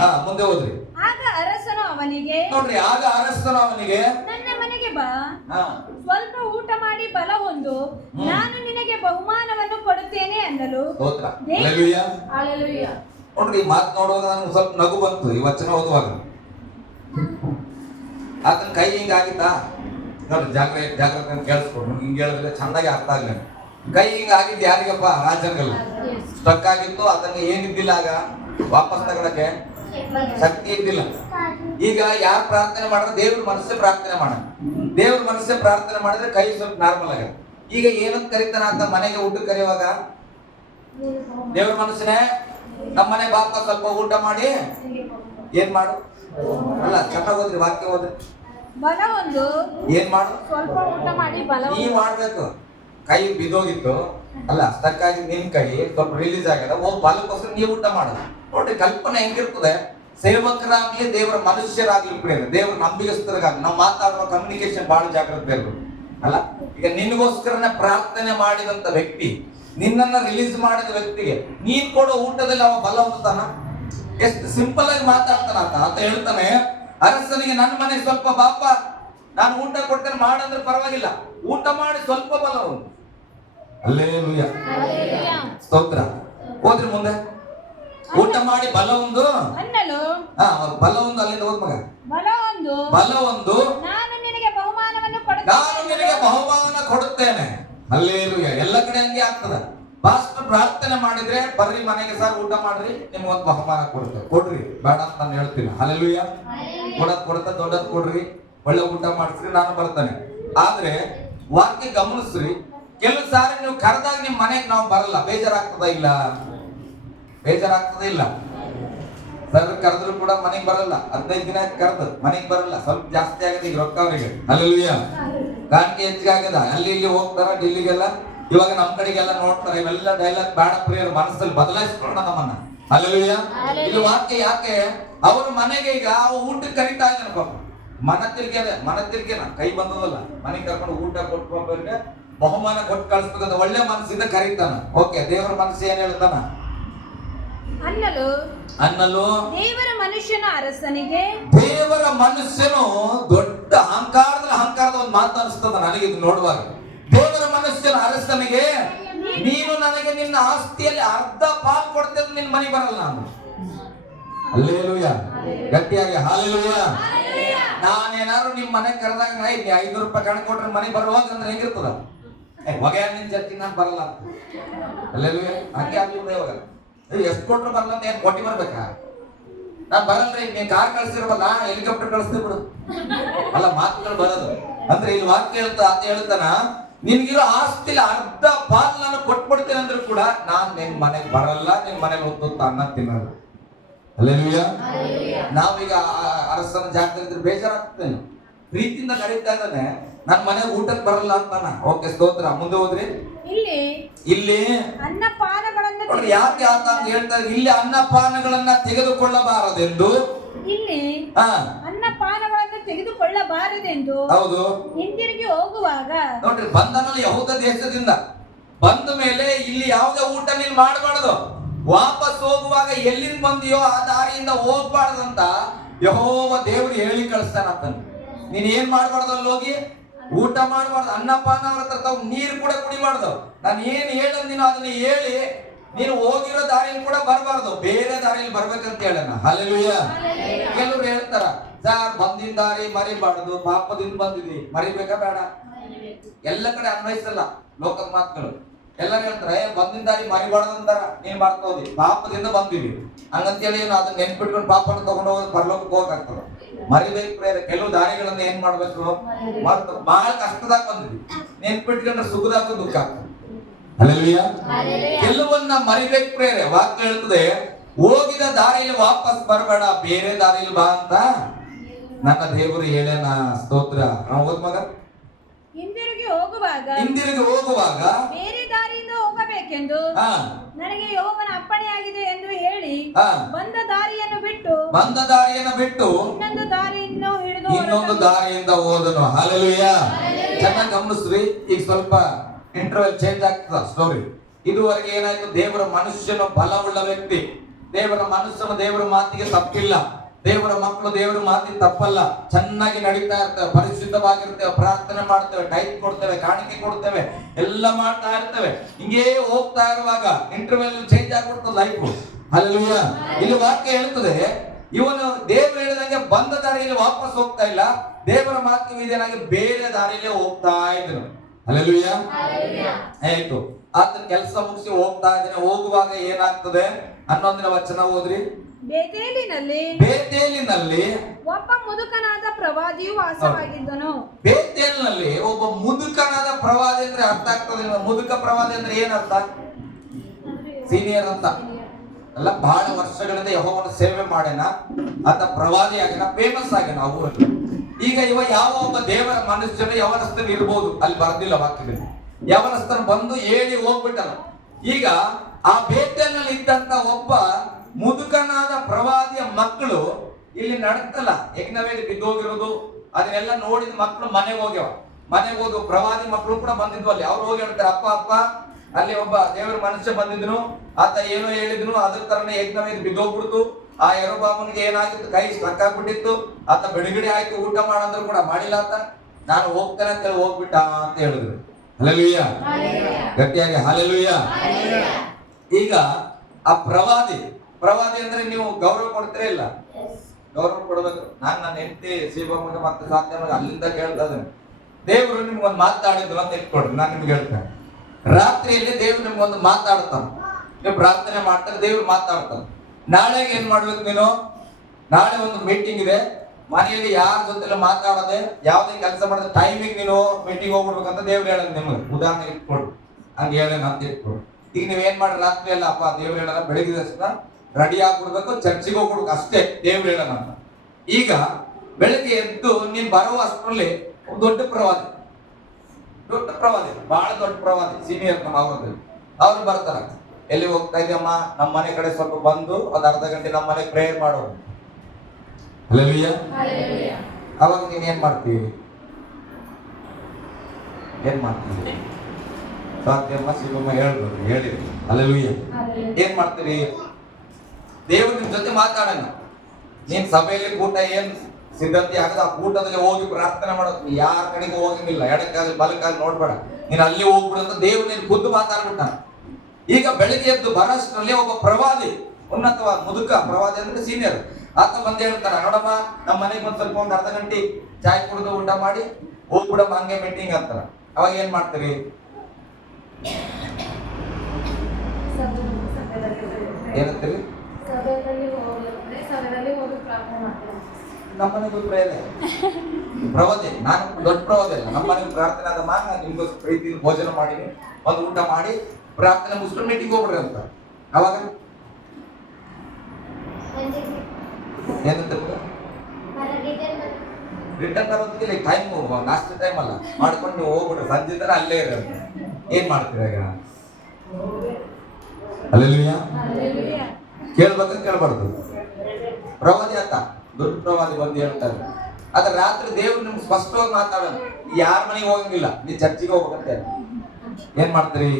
ಹಾ, ಮುಂದೆ ಹೋದ್ರಿ. ಆಗ ಅರಸನು ಅವನಿಗೆ, ನೋಡ್ರಿ, ಆಗ ಅರಸನು ಅವನಿಗೆ, ನನ್ನ ಮನೆಗೆ ಬಾ, ಸ್ವಲ್ಪ ಊಟ ಮಾಡಿ ಬಲ ಹೊಂದು, ನಾನು ನಿನಗೆ ಬಹುಮಾನವನ್ನು ಕೊಡುತ್ತೇನೆ ಅನ್ನಲು. ಸ್ತೋತ್ರ. ಹಲ್ಲೆಲೂಯಾ. ಹಲ್ಲೆಲೂಯಾ. ನೋಡ್ರಿ, ಈ ಮಾತು ನೋಡುವಾಗ ನನಗೆ ಸ್ವಲ್ಪ ನಗು ಬಂತು ಈ ವಚನ ಓದುವಾಗ. ಆತನ ಕೈ ಹಿಂಗಾಗಿತ್ತಾ? ನೋಡ್ರಿ, ಜಾಗ್ರತೆ ಕೇಳಿಸ್ಕೊಂಡು ಹಿಂಗೆ ಹೇಳಿದ್ರೆ ಚಂದಾಗಿ ಅರ್ಥ ಆಗ್ಲಿ. ಕೈ ಹಿಂಗಾಗಿದ್ದು ಯಾರಿಗಪ್ಪ? ರಾಜನಿಗಲ್ಲ. ಸ್ಟಕ್ ಆಗಿತ್ತು, ಅದನ್ನ ಏನಿದ್ದಿಲ್ಲ, ಆಗ ವಾಪಸ್ ತಗೊಳಕ್ಕೆ ಶಕ್ತಿ ಇದ್ದಿಲ್ಲ. ಈಗ ಯಾರು ಪ್ರಾರ್ಥನೆ ಮಾಡಿದ್ರೆ ದೇವ್ರ ಮನಸ್ಸೇ ಪ್ರಾರ್ಥನೆ ಮಾಡ, ದೇವ್ರ ಮನಸ್ಸೇ ಪ್ರಾರ್ಥನೆ ಮಾಡಿದ್ರೆ ಕೈ ಸ್ವಲ್ಪ ನಾರ್ಮಲ್ ಆಗ. ಈಗ ಏನಂತ ಕರೀತಾನ ಅಂತ ಮನೆಗೆ ಊಟ ಕರೆಯುವಾಗ, ದೇವ್ರ ಮನಸ್ಸನೇ ನಮ್ಮ ಮನೆ ಬಾಪ ಸ್ವಲ್ಪ ಊಟ ಮಾಡಿ ಏನ್ ಮಾಡು ಅಲ್ಲ, ಚೆನ್ನಾಗಿ ಓದ್ರಿ, ವಾಕ್ಯ ಓದ್ರಿ. ಬಲ ಹೊಂದು ಏನ್ ಮಾಡು, ಸ್ವಲ್ಪ ಊಟ ಮಾಡಿ ಬಲ ನೀ ಮಾಡ್ಬೇಕು. ಕೈ ಬಿದ್ದೋಗಿತ್ತು ಅಲ್ಲ, ಅಷ್ಟಕ್ಕಾಗಿ ನಿನ್ ಕೈ ಸ್ವಲ್ಪ ರಿಲೀಸ್ ಆಗ್ಯದ, ಹೋಗಿ ಬಲಕ್ಕೋಸ್ಕರ ನೀವು ಊಟ ಮಾಡೋದು. ನೋಡ್ರಿ, ಕಲ್ಪನೆ ಹೆಂಗಿರ್ತದೆ. ಸೇವಕರಾಗ್ಲಿ, ದೇವರ ಮನುಷ್ಯರಾಗ್ಲಿ, ದೇವರ ನಂಬಿಗಸ್ತರಾಗ್ಲಿ, ನಾವು ಮಾತಾಡೋ ಕಮ್ಯುನಿಕೇಶನ್ ಬಹಳ ಜಾಗ್ರತೆ ಇರ್ಬೇಕು ಅಲ್ಲ. ಈಗ ನಿನ್ಗೋಸ್ಕರನೇ ಪ್ರಾರ್ಥನೆ ಮಾಡಿದಂತ ವ್ಯಕ್ತಿ, ನಿನ್ನನ್ನ ರಿಲೀಸ್ ಮಾಡಿದ ವ್ಯಕ್ತಿಗೆ ನೀನ್ ಕೊಡೋ ಊಟದಲ್ಲಿ ಅವ ಬಲ ಹೊಂದುತ್ತಾನ? ಎಷ್ಟು ಸಿಂಪಲ್ ಆಗಿ ಮಾತಾಡ್ತಾನ ಅಂತ ಹೇಳ್ತಾನೆ. ಅರಸನಿಗೆ ನನ್ನ ಮನೆ ಸ್ವಲ್ಪ ಬಾಪ, ನಾನು ಊಟ ಕೊಡ್ತೇನೆ ಮಾಡಂದ್ರೆ ಪರವಾಗಿಲ್ಲ, ಊಟ ಮಾಡಿ ಸ್ವಲ್ಪ ಬಲ ಹೊಂದು. ಹಲ್ಲೆಲೂಯಾ. ಸ್ತೋತ್ರ. ಹೋದ್ರಿ ಮುಂದೆ. ಊಟ ಮಾಡಿ ಬಲ ಒಂದು ಅನ್ನಲು. ಬಲ ಒಂದು ಅಲ್ಲಿಂದ ಹೋದ್ ಮಗ. ಬಲ ಒಂದು, ಬಲ ಒಂದು, ನಾನು ನಿನಗೆ ಬಹುಮಾನವನ್ನು ನಾನು ನಿನಗೆ ಬಹುಮಾನ ಕೊಡುತ್ತೇನೆ. ಹಲ್ಲೆಲೂಯಾ. ಎಲ್ಲ ಕಡೆ ಹಂಗೆ ಆಗ್ತದ. ಪಾಸ್ಟರ್ ಪ್ರಾರ್ಥನೆ ಮಾಡಿದ್ರೆ ಬರ್ರಿ ಮನೆಗೆ ಸರ್ ಊಟ ಮಾಡ್ರಿ, ನಿಮ್ಗೊಂದು ಬಹುಮಾನ ಕೊಡ್ತೇವೆ, ಕೊಡ್ರಿ, ಬೇಡ ಅಂತ ನಾನು ಹೇಳ್ತೀನಿ. ಹಲ್ಲೆಲೂಯಾ. ಕೊಡತ್ ದೊಡ್ಡದ್ ಕೊಡ್ರಿ, ಒಳ್ಳೆ ಊಟ ಮಾಡಿಸ್ರಿ, ನಾನು ಬರ್ತೇನೆ. ಆದ್ರೆ ವಾಕ್ಯ ಗಮನಿಸ್ರಿ, ಕೆಲವು ಸಾರಿ ನೀವು ಕರೆದಾಗ ನಿಮ್ ಮನೆಗೆ ನಾವು ಬರಲ್ಲ, ಬೇಜಾರಾಗ್ತದ ಇಲ್ಲ? ಬೇಜಾರಾಗ್ತದ ಇಲ್ಲ? ಸರ್ ಕರೆದ್ರು ಕೂಡ ಮನೆಗೆ ಬರಲ್ಲ, 15 ದಿನ ಕರೆದು ಮನೆಗೆ ಬರಲ್ಲ, ಸ್ವಲ್ಪ ಜಾಸ್ತಿ ಆಗಿದೆ ಈಗ ರೊಕ್ಕ ಅವರಿಗೆ. ಹಲ್ಲೆಲೂಯಾ. ಕಾಣಿಕೆ ಹೆಚ್ಚಿಗೆ ಆಗ್ಯದ, ಅಲ್ಲಿ ಇಲ್ಲಿ ಹೋಗ್ತಾರ ಡೆಲ್ಲಿಗೆಲ್ಲ, ಇವಾಗ ನಮ್ ಕಡೆಗೆಲ್ಲ ನೋಡ್ತಾರೆ. ಇವೆಲ್ಲ ಡೈಲಾಗ್ ಬೇಡ ಪ್ರಿಯರ, ಮನಸ್ಸಲ್ಲಿ ಬದಲಾಯಿಸ್ಕೊಳ್ಳೋಣ ನಮ್ಮನ್ನ. ಹಲ್ಲೆಲೂಯಾ. ಇದು ವಾಕ್ಯ ಯಾಕೆ? ಅವ್ರ ಮನೆಗೆ ಈಗ ಊಟಕ್ಕೆ ಕರೀತಾ ಇದ್ದಾನೆ ಪಾಪ, ಮನ ತಿರ್ಗೇನ ಕೈ ಬಂದದಲ್ಲ, ಮನೆಗೆ ಕರ್ಕೊಂಡು ಊಟ ಕೊಟ್ಕೊಂಡ್ರೆ ಬಹುಮಾನ ಕೊಟ್ಟು ಕಳಿಸ್ಬೇಕಂತ ಒಳ್ಳೆ ಮನಸ್ಸಿಂದ ಕರೀತಾನ. ಓಕೆ, ದೇವರ ಮನಸ್ಸು ಏನ್ ಹೇಳ್ತಾನ? ಅನ್ನಲು ದೇವರ ಮನುಷ್ಯನ ಅರಸನಿಗೆ, ದೇವರ ಮನುಷ್ಯನು ದೊಡ್ಡ ಅಹಂಕಾರದ ಒಂದು ಮಾತು ಅನಿಸ್ತದ ನನಗೆ ಇದು ನೋಡುವಾಗ. ದೇವರ ಮನುಷ್ಯನ ಅರಸನಿಗೆ, ನೀನು ನನಗೆ ನಿನ್ನ ಆಸ್ತಿಯಲ್ಲಿ ಅರ್ಧ ಪಾಲು ಕೊಡ್ತೇನೆ, ನಿನ್ನ ಮನೆ ಬರಲ್ಲ ನಾನು. ಹಲ್ಲೆಲೂಯಾ. ಗಟ್ಟಿಯಾಗಿ ಹಲ್ಲೆಲೂಯಾ. ನಾನೇನಾದ್ರು ನಿಮ್ ಮನೆ ಕರೆದಾಗ 500 ರೂಪಾಯಿ ಕಣ್ ಕೊಟ್ರೆ ಮನೆ ಬರುವಾಗ ಅಂದ್ರೆ ಹೆಂಗಿರ್ತದ? ಹೊಗೆ ನಿನ್ ಜರ್ಕಿ ನಾನು ಬರಲ್ಲ. ಹಲ್ಲೆಲೂಯಾ. ಹಂಗೆ ಆಗ್ಲಿಲ್ಲ ಇವಾಗ. ಎಷ್ಟು ಕೊಟ್ರು ಬರಲ್ಲ ಅಂತ ಏನ್ ಕೊಟ್ಟಿ ಬರ್ಬೇಕಾ? ನಾನ್ ಬರಲ್ರಿ, ನೀನ್ ಕಾರ್ ಕಳ್ಸಿರಬಲ್ಲ, ಹೆಲಿಕಾಪ್ಟರ್ ಕಳಿಸ್ತೀವಿ ಬಿಡು ಅಲ್ಲ, ಮಾತುಗಳು ಬರೋದು. ಅಂದ್ರೆ ಇಲ್ಲಿ ವಾಕ್ಯ ಹೇಳ್ತಾನ, ನಿನ್ಗಿರೋ ಆಸ್ತಿಲಿ ಅರ್ಧ ಪಾಲ್ ನಾನು ಕೊಟ್ಬಿಡ್ತೇನೆ ಅಂದ್ರೂ ಕೂಡ ನಾನ್ ನಿನ್ ಮನೆಗೆ ಬರಲ್ಲ, ನಿನ್ ಮನೇಲಿ ಹೊತ್ತು ಅನ್ನ ತಿನ್ನಲ್ಲ. ಹಲ್ಲೆಲೂಯಾ. ನಾವೀಗ ಅರಸನ ಜಾಗದಲ್ಲಿ ಬೇಜಾರಾಗ್ತೇನೆ, ಪ್ರೀತಿಯಿಂದ ಕರೀತಾ ಇದ್ದಾನೆ, ನನ್ ಮನೆಗೆ ಊಟಕ್ಕೆ ಬರಲ್ಲ ಅಂತಾನ. ಓಕೆ, ಸ್ತೋತ್ರ. ಮುಂದೆ ಹೋದ್ರಿ. ಇಲ್ಲಿ ಅನ್ನಪಾನಗಳನ್ನು ನೋಡ್ರಿ, ಯಾಕೆ ಆತ ಅಂತ ಹೇಳ್ತಾರೆ, ಇಲ್ಲಿ ಅನ್ನಪಾನಗಳನ್ನ ತೆಗೆದುಕೊಳ್ಳಬಾರದೆಂದು, ಇಲ್ಲಿ ಅನ್ನಪಾನಗಳನ್ನು ತೆಗೆದುಕೊಳ್ಳಬಾರದೆಂದು. ಹೌದು. ಹಿಂದಿರುಗಿ ಹೋಗುವಾಗ ನೋಡ್ರಿ, ಬಂದನಲ್ಲ ಯಹೂದ ದೇಶದಿಂದ, ಬಂದ ಮೇಲೆ ಇಲ್ಲಿ ಯಾವುದೇ ಊಟ ನೀನ್ ಮಾಡಬಾರದು. ವಾಪಸ್ ಹೋಗುವಾಗ ಎಲ್ಲಿಂದ ಬಂದಿಯೋ ಆ ದಾರಿಯಿಂದ ಹೋಗ್ಬಾರ್ದಂತ ಯೆಹೋವ ದೇವ್ರು ಹೇಳಿ ಕಳಿಸ್ತಾನಂತ. ನೀನ್ ಏನ್ ಮಾಡ್ಬಾರ್ದು, ಅಲ್ಲಿ ಹೋಗಿ ಊಟ ಮಾಡಬಾರ್ದು, ಅನ್ನಪಾನ ಅವ್ರ ಹತ್ರ ನೀರು ಕೂಡ ಕುಡಿಬಾರ್ದು. ನಾನು ಏನ್ ಹೇಳಂದಿನೋ ಅದನ್ನ ಹೇಳಿ ನೀನು ಹೋಗಿರೋ ದಾರಿಯಲ್ಲಿ ಕೂಡ ಬರಬಾರ್ದು, ಬೇರೆ ದಾರಿಯಲ್ಲಿ ಬರ್ಬೇಕಂತ ಹೇಳೋಣ. ಹಲ್ಲೆಲೂಯಾ. ಕೆಲವ್ರು ಹೇಳ್ತಾರ, ಸರ್ ಬಂದಿನ ದಾರಿ ಮರಿಬಾರ್ದು, ಪಾಪದಿಂದ ಬಂದಿದ್ವಿ, ಮರಿಬೇಕಾ ಬೇಡ? ಎಲ್ಲ ಕಡೆ ಅನ್ವಯಿಸಲ್ಲ ಲೋಕದ ಮಾತುಗಳು. ಎಲ್ಲರೂ ಹೇಳ್ತಾರೆ, ಬಂದಿನ ದಾರಿ ಮರಿಬಾರ್ದು ಅಂತಾರ, ನೀನ್ ಮಾಡ್ತಾ ಹೋದಿ, ಪಾಪದಿಂದ ಬಂದಿವಿ ಹಂಗಂತೇಳಿ ಅದನ್ನ ನೆನ್ಪಿಟ್ಕೊಂಡು ಪಾಪನ ತಗೊಂಡು ಹೋಗೋದು ಪರಲೋಕಕ್ಕೆ ಹೋಗಾಗ್ತದ. ಮರಿಬೇಕು ಪ್ರೇರೆ. ಕೆಲವು ದಾರಿಗಳನ್ನ ಏನ್ ಮಾಡ್ಬೇಕು ಮರ್ತು ಬಹಳ ಕಷ್ಟದಾಗ ಬಂದ್ವಿ, ನೆನ್ಪಿಟ್ಕೊಂಡ್ರೆ ಸುಖದಾಗ ದುಃಖ ಆಗ್ತದೆ. ಹಲ್ಲೆಲೂಯಾ. ಕೆಲವನ್ನ ಮರಿಬೇಕು ಪ್ರೇರೆ. ವಾಕ್ಯ ಹೇಳ್ತದೆ, ಹೋಗಿದ ದಾರಿಯಲ್ಲಿ ವಾಪಸ್ ಬರಬೇಡ, ಬೇರೆ ದಾರಿಯಲ್ಲಿ ಬಾ ಅಂತ ನನ್ನ ದೇವರು ಹೇಳೇನ. ಸ್ತೋತ್ರ. ಹೋದ್ ಮಗ, ಹಿಂದಿರುಗಿ ಹೋಗುವಾಗ ಬೇರೆ ದಾರಿಯಿಂದ ಹೋಗಬೇಕೆಂದು ನನಗೆ ಯೆಹೋವನ ಅಪ್ಪಣೆಯಾಗಿದೆ ಎಂದು ಹೇಳಿ ಬಂದ ದಾರಿಯನ್ನು ಬಿಟ್ಟು ಇನ್ನೊಂದು ದಾರಿಯಿಂದ ಹೋದನು. ಹಲ್ಲೆಲೂಯಾ. ಚೆನ್ನಾಗಿ ಗಮನಿಸ್ರಿ. ಈಗ ಸ್ವಲ್ಪ ಇಂಟರ್ವಲ್ ಚೇಂಜ್ ಆಗ್ತದ ಸ್ಟೋರಿ. ಇದುವರೆಗೆ ಏನಾಯ್ತು, ದೇವರ ಮನುಷ್ಯನು ಬಲವುಳ್ಳ ವ್ಯಕ್ತಿ, ದೇವರ ಮನುಷ್ಯನು ದೇವರ ಮಾತಿಗೆ ತಪ್ಪಿಲ್ಲ, ದೇವರ ಮಕ್ಕಳು ದೇವರ ಮಾತಿಗೆ ತಪ್ಪಲ್ಲ, ಚೆನ್ನಾಗಿ ನಡೀತಾ ಇರ್ತೇವೆ, ಪರಿಶುದ್ಧವಾಗಿರ್ತೇವೆ, ಪ್ರಾರ್ಥನೆ ಮಾಡ್ತೇವೆ, ಟೈಪ್ ಕೊಡ್ತೇವೆ, ಕಾಣಿಕೆ ಕೊಡ್ತೇವೆ, ಎಲ್ಲ ಮಾಡ್ತಾ ಇರ್ತೇವೆ. ಹಿಂಗೇ ಹೋಗ್ತಾ ಇರುವಾಗ ಇಂಟರ್ವೆಲ್ ಚೇಂಜ್ ಆಗ್ಬಿಡ್ತದೆ ಲೈಫ್. ಹಲ್ಲೆಲೂಯಾ. ಇಲ್ಲಿ ವಾಕ್ಯ ಹೇಳ್ತದೆ, ಇವನು ದೇವರು ಹೇಳಿದಂಗೆ ಬಂದ ದಾರಿಯಲ್ಲಿ ವಾಪಸ್ ಹೋಗ್ತಾ ಇಲ್ಲ, ದೇವರ ಮಾತಿಗೆ ವಿಧೇಯನಾಗಿ ಬೇರೆ ದಾರಿಯಲ್ಲೇ ಹೋಗ್ತಾ ಇದ್ರು. ಹಲ್ಲೆಲೂಯಾ. ಆಯ್ತು, ಆತನ ಕೆಲಸ ಮುಗಿಸಿ ಹೋಗ್ತಾ ಇದ್ದಾನೆ. ಹೋಗುವಾಗ ಏನಾಗ್ತದೆ ಅನ್ನೊಂದಿನ ವಚನ ಓದ್ರಿ. ಬೇತೇಲಿನಲ್ಲಿ ಒಬ್ಬ ಮುದುಕನಾದ ಪ್ರವಾದಿಯು ವಾಸವಾಗಿದ್ದನು. ಬೇತೇಲಿನಲ್ಲಿ ಒಬ್ಬ ಮುದುಕನಾದ ಪ್ರವಾದಿ ಅಂದ್ರೆ ಅರ್ಥ ಆಗ್ತದೆ. ಮುದುಕ ಪ್ರವಾದಿ ಅಂದ್ರೆ ಏನ್ ಅರ್ಥ? ಸೀನಿಯರ್ ಅಂತ ಅಲ್ಲ, ಬಹಳ ವರ್ಷಗಳಿಂದ ಯೆಹೋವನ ಸೇವೆ ಮಾಡ್ಯಾನ, ಆತ ಪ್ರವಾದಿ ಆಗ್ಯಾನ, ಫೇಮಸ್ ಆಗ್ಯಾನ ಅವರು. ಈಗ ಯಾವ ಒಬ್ಬ ದೇವರ ಮನುಷ್ಯನು ಯವನಸ್ಥರು ಇರ್ಬೋದು, ಅಲ್ಲಿ ಬರ್ದಿಲ್ಲ ವಾಕ್ಯದಲ್ಲಿ. ಯವನಸ್ಥರು ಬಂದು ಹೇಳಿ ಹೋಗ್ಬಿಟ್ಟನ. ಈಗ ಆ ಬೇತೇಲಿನಲ್ಲಿ ಇದ್ದಂತ ಒಬ್ಬ ಮುದುಕನಾದ ಪ್ರವಾದಿಯ ಮಕ್ಕಳು ಇಲ್ಲಿ ನಡತ್ತಲ್ಲ, ಯಜ್ಞವೇದಿ ಬಿದ್ದೋಗಿರೋದು ಅದನ್ನೆಲ್ಲ ನೋಡಿದ ಮಕ್ಕಳು ಮನೆಗೆ ಹೋಗ್ಯಾವ. ಮನೆಗೆ ಹೋದ ಪ್ರವಾದಿ ಮಕ್ಕಳು ಕೂಡ ಬಂದಿದ್ವು ಅಲ್ಲಿ. ಅವ್ರು ಹೋಗಿ ಹೇಳ್ತಾರೆ, ಅಪ್ಪ ಅಲ್ಲಿ ಒಬ್ಬ ದೇವರ ಮನುಷ್ಯ ಬಂದಿದ್ನು, ಆತ ಏನೋ ಹೇಳಿದ್ನು, ಅದ್ರ ತರನೇ ಯಜ್ಞವೇದಿ ಬಿದ್ದೋಗ್ಬಿಡ್ತು. ಆ ಯೆರೊಬ್ಬಾಮನಿಗೆ ಏನಾಗಿತ್ತು, ಕೈ ಸ್ಟ್ರಕ್ ಆಗ್ಬಿಟ್ಟಿತ್ತು, ಆತ ಬಿಡುಗಡೆ ಆಯ್ತು, ಊಟ ಮಾಡಂದ್ರು ಕೂಡ ಮಾಡಿಲ್ಲ ಆತ. ನಾನು ಹೋಗ್ತೇನೆ ಅಂತೇಳಿ ಹೋಗ್ಬಿಟ್ಟ ಅಂತ ಹೇಳಿದ್ರು. ಹಲ್ಲೆಲೂಯಾ. ಗಟ್ಟಿಯಾಗಿ ಹಲ್ಲೆಲೂಯಾ. ಈಗ ಆ ಪ್ರವಾದಿ ಅಂದ್ರೆ ನೀವು ಗೌರವ ಕೊಡ್ತೀರಾ? ಇಲ್ಲ, ಗೌರವ ಕೊಡ್ಬೇಕು. ನನ್ನ ಹೆಂಡತಿ ಶಿವಮೊಗ್ಗ ಮತ್ತೆ ಸಾಧ್ಯ ಅಲ್ಲಿಂದ ಕೇಳ್ತಾ ಇದ್ದೇನೆ, ದೇವರು ನಿಮ್ಗೊಂದು ಮಾತಾಡಿದ್ರು ಅಂತ ಇಟ್ಕೊಡ್ರಿ. ನಾನು ನಿಮ್ಗೆ ಹೇಳ್ತೇನೆ, ರಾತ್ರಿಯಲ್ಲಿ ದೇವ್ರು ನಿಮ್ಗೊಂದು ಮಾತಾಡ್ತಾನೆ, ನೀವು ಪ್ರಾರ್ಥನೆ ಮಾಡ್ತಾರೆ, ದೇವ್ರು ಮಾತಾಡ್ತಾನೆ. ನಾಳೆಗೆ ಏನ್ ಮಾಡ್ಬೇಕು ನೀನು? ನಾಳೆ ಒಂದು ಮೀಟಿಂಗ್ ಇದೆ, ಮನೆಯಲ್ಲಿ ಯಾರ ಜೊತೆ ಮಾತಾಡದೆ, ಯಾವ್ದೇ ಕೆಲಸ ಮಾಡದೆ ಟೈಮಿಗೆ ನೀನು ಮೀಟಿಂಗ್ ಹೋಗ್ಬಿಡ್ಬೇಕಂತ ದೇವ್ರು ಹೇಳೋದು ನಿಮ್ಗೆ. ಉದಾಹರಣೆ ಇಟ್ಕೊಡು, ಹಂಗೆ ಹೇಳೇನ ಅಂತ ಇಟ್ಕೊಡು. ಈಗ ನೀವೇನ್ ಮಾಡ್ರಿ, ರಾತ್ರಿ ಎಲ್ಲ ಅಪ್ಪ ದೇವ್ರು ಹೇಳೋಣ, ಬೆಳಗ್ಗೆ ದಿವಸ ರೆಡಿ ಆಗ್ಬಿಡ್ಬೇಕು, ಚರ್ಚಿಗೆ ಹೋಗ್ಬಿಡ್ಬೇಕು ಅಷ್ಟೇ, ದೇವ್ರು ಹೇಳೋಣ ಅಂತ. ಈಗ ಬೆಳಗ್ಗೆ ಎದ್ದು ನೀನ್ ಬರುವ ಅಷ್ಟರಲ್ಲಿ ದೊಡ್ಡ ಪ್ರವಾದಿ, ಬಹಳ ದೊಡ್ಡ ಪ್ರವಾದಿ, ಸೀನಿಯರ್ ನಮ್ಮ ಅವ್ರು ಬರ್ತಾರ. ಎಲ್ಲಿ ಹೋಗ್ತಾ ಇದೆಯಮ್ಮ? ನಮ್ಮ ಮನೆ ಕಡೆ ಸ್ವಲ್ಪ ಬಂದು ಒಂದ್ ಅರ್ಧ ಗಂಟೆ ನಮ್ಮ ಮನೆ ಪ್ರೇಯರ್ ಮಾಡೋದು. ಹಲ್ಲೆಲೂಯಾ. ಅವಾಗ ನೀನ್ ಏನ್ ಮಾಡ್ತೀವಿ? ಸಾಧ್ಯಮ್ಮ ಶಿವಮ್ಮ ಹೇಳ್ಬೋದು, ಹೇಳಿರಿ. ಹಲ್ಲೆಲೂಯಾ. ಏನ್ ಮಾಡ್ತೀರಿ? ದೇವರು ನಿಮ್ ಜೊತೆ ಮಾತಾಡೋಣ. ನೀನ್ ಸಭೆಯಲ್ಲಿ ಕೂಟ ಏನ್ ಸಿದ್ಧತೆ ಆಗದ, ಆ ಕೂಟದಲ್ಲಿ ಹೋಗಿ ಪ್ರಾರ್ಥನೆ ಮಾಡೋದು. ಯಾರ ಕಡೆಗೂ ಹೋಗಂಗಿಲ್ಲ, ಎಡಕ್ಕಾಗಲಿ ಬಲಕ್ಕಾಗಲಿ ನೋಡ್ಬೇಡ, ನೀನ್ ಅಲ್ಲಿ ಹೋಗ್ಬಿಡು ಅಂತ ದೇವ್ರು ನೀನ್ ಖುದ್ದು ಮಾತಾಡ್ಬಿಟ್ಟ. ಈಗ ಬೆಳಿಗ್ಗೆ ಎದ್ದು ಬರೋಷ್ಟರಲ್ಲಿ ಒಬ್ಬ ಪ್ರವಾದಿ, ಉನ್ನತವಾದ ಮುದುಕ ಪ್ರವಾದಿ ಅಂದ್ರೆ ಸೀನಿಯರ್, ಆತ ಬಂದು ಹೇಳ್ತಾರ, ನೋಡಮ್ಮ ನಮ್ಮ ಮನೆಗೆ ಒಂದ್ ಸ್ವಲ್ಪ ಒಂದ್ ಅರ್ಧ ಗಂಟೆ ಚಾಯ್ ಕುಡಿದು ಊಟ ಮಾಡಿ ಹೋಗ್ಬಿಡಮ್ಮ, ಹಂಗೆ ಮೀಟಿಂಗ್ ಅಂತಾರ. ಅವಾಗ ಏನ್ ಮಾಡ್ತೀರಿ? ಏನಂತೀರಿ? ನಮ್ಮನೆಗೂ ಪ್ರೇರಣೆ ಪ್ರವಾದಿ, ನಾನು ದೊಡ್ಡ ಪ್ರವಾದಿ ಅಲ್ಲ, ನಮ್ಮನೆಗೂ ಪ್ರಾರ್ಥನೆ ಆದ ಮಾನ ನಿಮ್ಗೂ ಪ್ರೀತಿ ಭೋಜನ ಮಾಡಿ ಒಂದು ಊಟ ಮಾಡಿ ಪ್ರಾರ್ಥನೆ ಮುಗಿಸ್ಕೊಂಡು ಮೀಟಿಂಗ್ ಹೋಗ್ಬಿಡ್ರಿ ಅಂತ. ಅವಾಗ ಏನಂತ ರಿಟರ್ನ್ ಬರೋದಕ್ಕೆ ಟೈಮ್, ನಾಷ್ಟ ಟೈಮ್ ಅಲ್ಲ, ಮಾಡ್ಕೊಂಡು ನೀವು ಹೋಗ್ಬಿಡ್ರಿ, ಸಂಜೆ ತರ ಅಲ್ಲೇ ಇರೋದು. ಏನ್ ಮಾಡ್ತೀರ ಈಗ? ಹಲ್ಲೆಲೂಯಾ. ಕೇಳ್ಬೇಕಂತ ಕೇಳ್ಬಾರ್ದು. ಪ್ರವಾದಿ ಆತ, ದೊಡ್ಡ ಪ್ರವಾದಿ ಬಂದು ಹೇಳ್ತಾರೆ. ಆದ್ರೆ ರಾತ್ರಿ ದೇವ್ರು ನಿಮ್ಗೆ ಸ್ಪಷ್ಟವಾಗಿ ಮಾತಾಡೋದು, ಯಾರ ಮನೆಗೆ ಹೋಗಂಗಿಲ್ಲ, ನೀ ಚರ್ಚಿಗೆ ಹೋಗ್ಬೇಕಂತ. ಏನ್ ಮಾಡ್ತೀರಿ?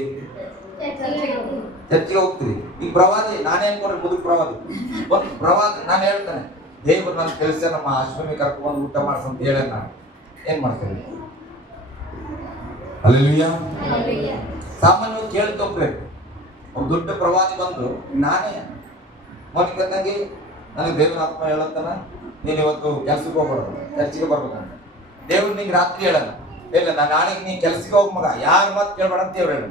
ಚರ್ಚಿಗೆ ಹೋಗ್ತೀರಿ. ಈಗ ಪ್ರವಾದಿ ನಾನೇ ಅನ್ಕೊಂಡ್ರೆ ಮುದುಕ ಪ್ರವಾದಿ, ಒಂದು ಪ್ರವಾದಿ ನಾನು ಹೇಳ್ತಾನೆ, ದೇವ್ರು ನನ್ನ ಕೆಲಸ ನಮ್ಮ ಅಶ್ವಿನಿ ಕರ್ಕೊಂಡು ಊಟ ಮಾಡ್ಸಂತ ಹೇಳ, ನಾನು ಏನ್ ಮಾಡ್ತೀನಿ? ಹಲ್ಲೆಲೂಯಾ. ಸಾಮಾನ್ಯವಾಗಿ ಕೇಳ್ತೋಗ್ಬೇಕು. ಒಂದು ದೊಡ್ಡ ಪ್ರವಾದಿ ಬಂದು, ನಾನೇ ಮೊದಲಿಗೆ ನನಗೆ ದೇವ್ರ ಆತ್ಮ ಹೇಳತ್ತಾನ, ನೀನ್ ಇವತ್ತು ಕೆಲ್ಸಕ್ಕೆ ಹೋಗ್ಬಾರ್ದು, ಚರ್ಚಿಗೆ ಬರ್ಬೇಕಂತ. ದೇವ್ರು ನಿಂಗೆ ರಾತ್ರಿ ಹೇಳಲ್ಲ, ಇಲ್ಲ ನಾನು ನಾಳೆಗೆ ನೀ ಕೆಲ್ಸಕ್ಕೆ ಹೋಗ್ ಮಗ, ಯಾರ ಮಾತು ಕೇಳ್ಬೇಡ ಅಂತ ದೇವ್ರು ಹೇಳ.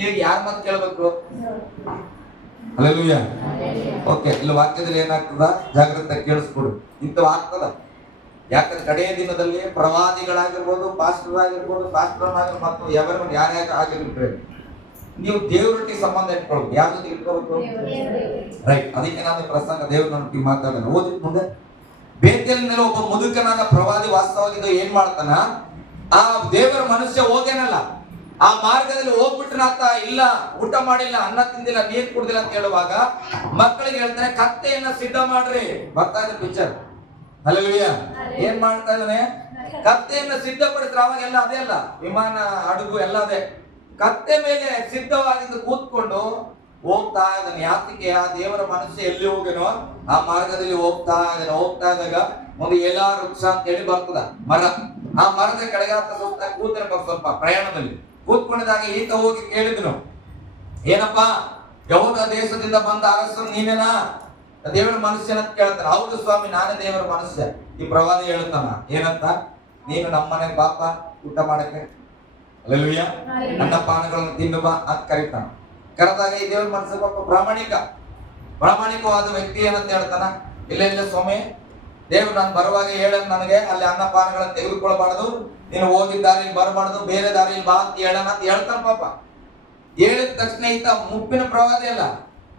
ಈಗ ಯಾರ ಮಾತು ಕೇಳ್ಬೇಕು? ಹಲ್ಲೆಲೂಯಾ. ಓಕೆ, ಇಲ್ಲಿ ವಾಕ್ಯದಲ್ಲಿ ಏನಾಗ್ತದ ಜಾಗ್ರತೆ ಕೇಳಿಸ್ಕೊಡು. ಇಂಥವು ಆಗ್ತದ. ಯಾಕಂದ್ರೆ ಕಡೆಯ ದಿನದಲ್ಲಿ ಪ್ರವಾದಿಗಳಾಗಿರ್ಬೋದು, ಪಾಸ್ಟರ್ ಆಗಿರ್ಬೋದು, ಮತ್ತು ಯಾರ್ಯಾರು ಆಗಿರ್ತಾರೆ, ನೀವು ದೇವರೊಟ್ಟಿಗೆ ಸಂಬಂಧ ಇಟ್ಕೊಳ್ಬೇಕು. ಯಾರ ಜೊತೆ ಇಟ್ಕೊಳ್ಬೇಕು? ರೈಟ್. ಅದಕ್ಕೆ ನಾನು ಪ್ರಸಂಗ ದೇವರೊಟ್ಟಿಗೆ ಮಾತಾಡೋಣ. ಓದಿ ಮುಂದೆ. ಬೇತೇಲಿನಲ್ಲಿ ಒಬ್ಬ ಮುದುಕನಾದ ಪ್ರವಾದಿ ವಾಸ್ತವವಾಗಿದ್ದು ಏನ್ ಮಾಡ್ತಾನ, ಆ ದೇವರ ಮನುಷ್ಯ ಹೋಗೇನಲ್ಲ, ಆ ಮಾರ್ಗದಲ್ಲಿ ಹೋಗ್ಬಿಟ್ರನಾತ, ಇಲ್ಲ ಊಟ ಮಾಡಿಲ್ಲ, ಅನ್ನ ತಿಂದಿಲ್ಲ, ನೀರ್ ಕುಡ್ದಿಲ್ಲ ಅಂತ ಹೇಳುವಾಗ ಮಕ್ಕಳಿಗೆ ಹೇಳ್ತಾನೆ, ಕತ್ತೆಯನ್ನ ಸಿದ್ಧ ಮಾಡ್ರಿ. ಬರ್ತಾ ಇದೆ ಪಿಕ್ಚರ್. ಹಲ್ಲೆಲೂಯಾ. ಏನ್ ಮಾಡ್ತಾ ಇದ್ದಾನೆ? ಕತ್ತೆಯನ್ನ ಸಿದ್ಧಪಡಿಸ್ರೆ. ಅವಾಗೆಲ್ಲ ಅದೇ ಅಲ್ಲ, ವಿಮಾನ, ಹಡಗು ಎಲ್ಲ ಅದೇ. ಕತ್ತೆ ಮೇಲೆ ಸಿದ್ಧವಾಗಿದ್ದು ಕೂತ್ಕೊಂಡು ಹೋಗ್ತಾ ಇದ್ದಾನೆ. ಯಾತಕ್ಕೆ? ಆ ದೇವರ ಮನುಷ್ಯ ಎಲ್ಲಿ ಹೋಗೇನೋ ಆ ಮಾರ್ಗದಲ್ಲಿ ಹೋಗ್ತಾ ಇದ್ದಾನೆ. ಹೋಗ್ತಾ ಇದ್ದಾಗ ಒಂದು ಎಲ ವೃಕ್ಷ ಅಂತ ಹೇಳಿ ಬರ್ತದ, ಮರ. ಆ ಮರದ ಕೆಳಗೆ ಆತ ಸುತ್ತ ಕೂತಿರ್ಬೇಕು. ಸ್ವಲ್ಪ ಪ್ರಯಾಣದಲ್ಲಿ ಕೂತ್ಕೊಂಡಿದಾಗ ಈತ ಹೋಗಿ ಕೇಳಿದ್ರು, ಏನಪ್ಪಾ, ಯಹೂದ ದೇಶದಿಂದ ಬಂದ ಅರಸರು ನೀನೇನಾ? ದೇವರ ಮನುಷ್ಯನ ಅಂತ ಕೇಳ್ತಾನೆ. ಹೌದು ಸ್ವಾಮಿ, ನಾನೇ ದೇವರ ಮನುಷ್ಯ. ಈ ಪ್ರವಾದಿ ಹೇಳ್ತಾನ ಏನಂತ, ನೀನು ನಮ್ಮನೆಗೆ ಬಾಪ ಊಟ ಮಾಡಕ್ಕೆ, ಹಲ್ಲೆಲೂಯಾ, ಅನ್ನ ಪಾನಗಳನ್ನು ತಿನ್ನು ಬಾ ಅಂತ ಕರೀತಾನ. ಕರೆದಾಗ ಈ ದೇವರ ಮನುಷ್ಯ ಪಾಪ ಪ್ರಾಮಾಣಿಕವಾದ ವ್ಯಕ್ತಿ ಏನಂತ ಹೇಳ್ತಾನ, ಇಲ್ಲ ಸ್ವಾಮಿ, ದೇವ್ರು ನಾನು ಬರುವಾಗ ಹೇಳನ್ ನನಗೆ ಅಲ್ಲಿ ಅನ್ನ ಪಾನಗಳನ್ನು ತೆಗೆದುಕೊಳ್ಬಾರ್ದು, ನೀನು ಹೋಗಿದ್ದ ದಾರಿಯಲ್ಲಿ ಬರಬಾರ್ದು, ಬೇರೆ ದಾರಿಯಲ್ಲಿ ಬಾ ಅಂತ ಹೇಳನ ಅಂತ ಹೇಳ್ತಾನ. ಪಾಪ ಹೇಳಿದ ತಕ್ಷಣ ಈತ ಮುಪ್ಪಿನ ಪ್ರವಾದಿ ಅಲ್ಲ,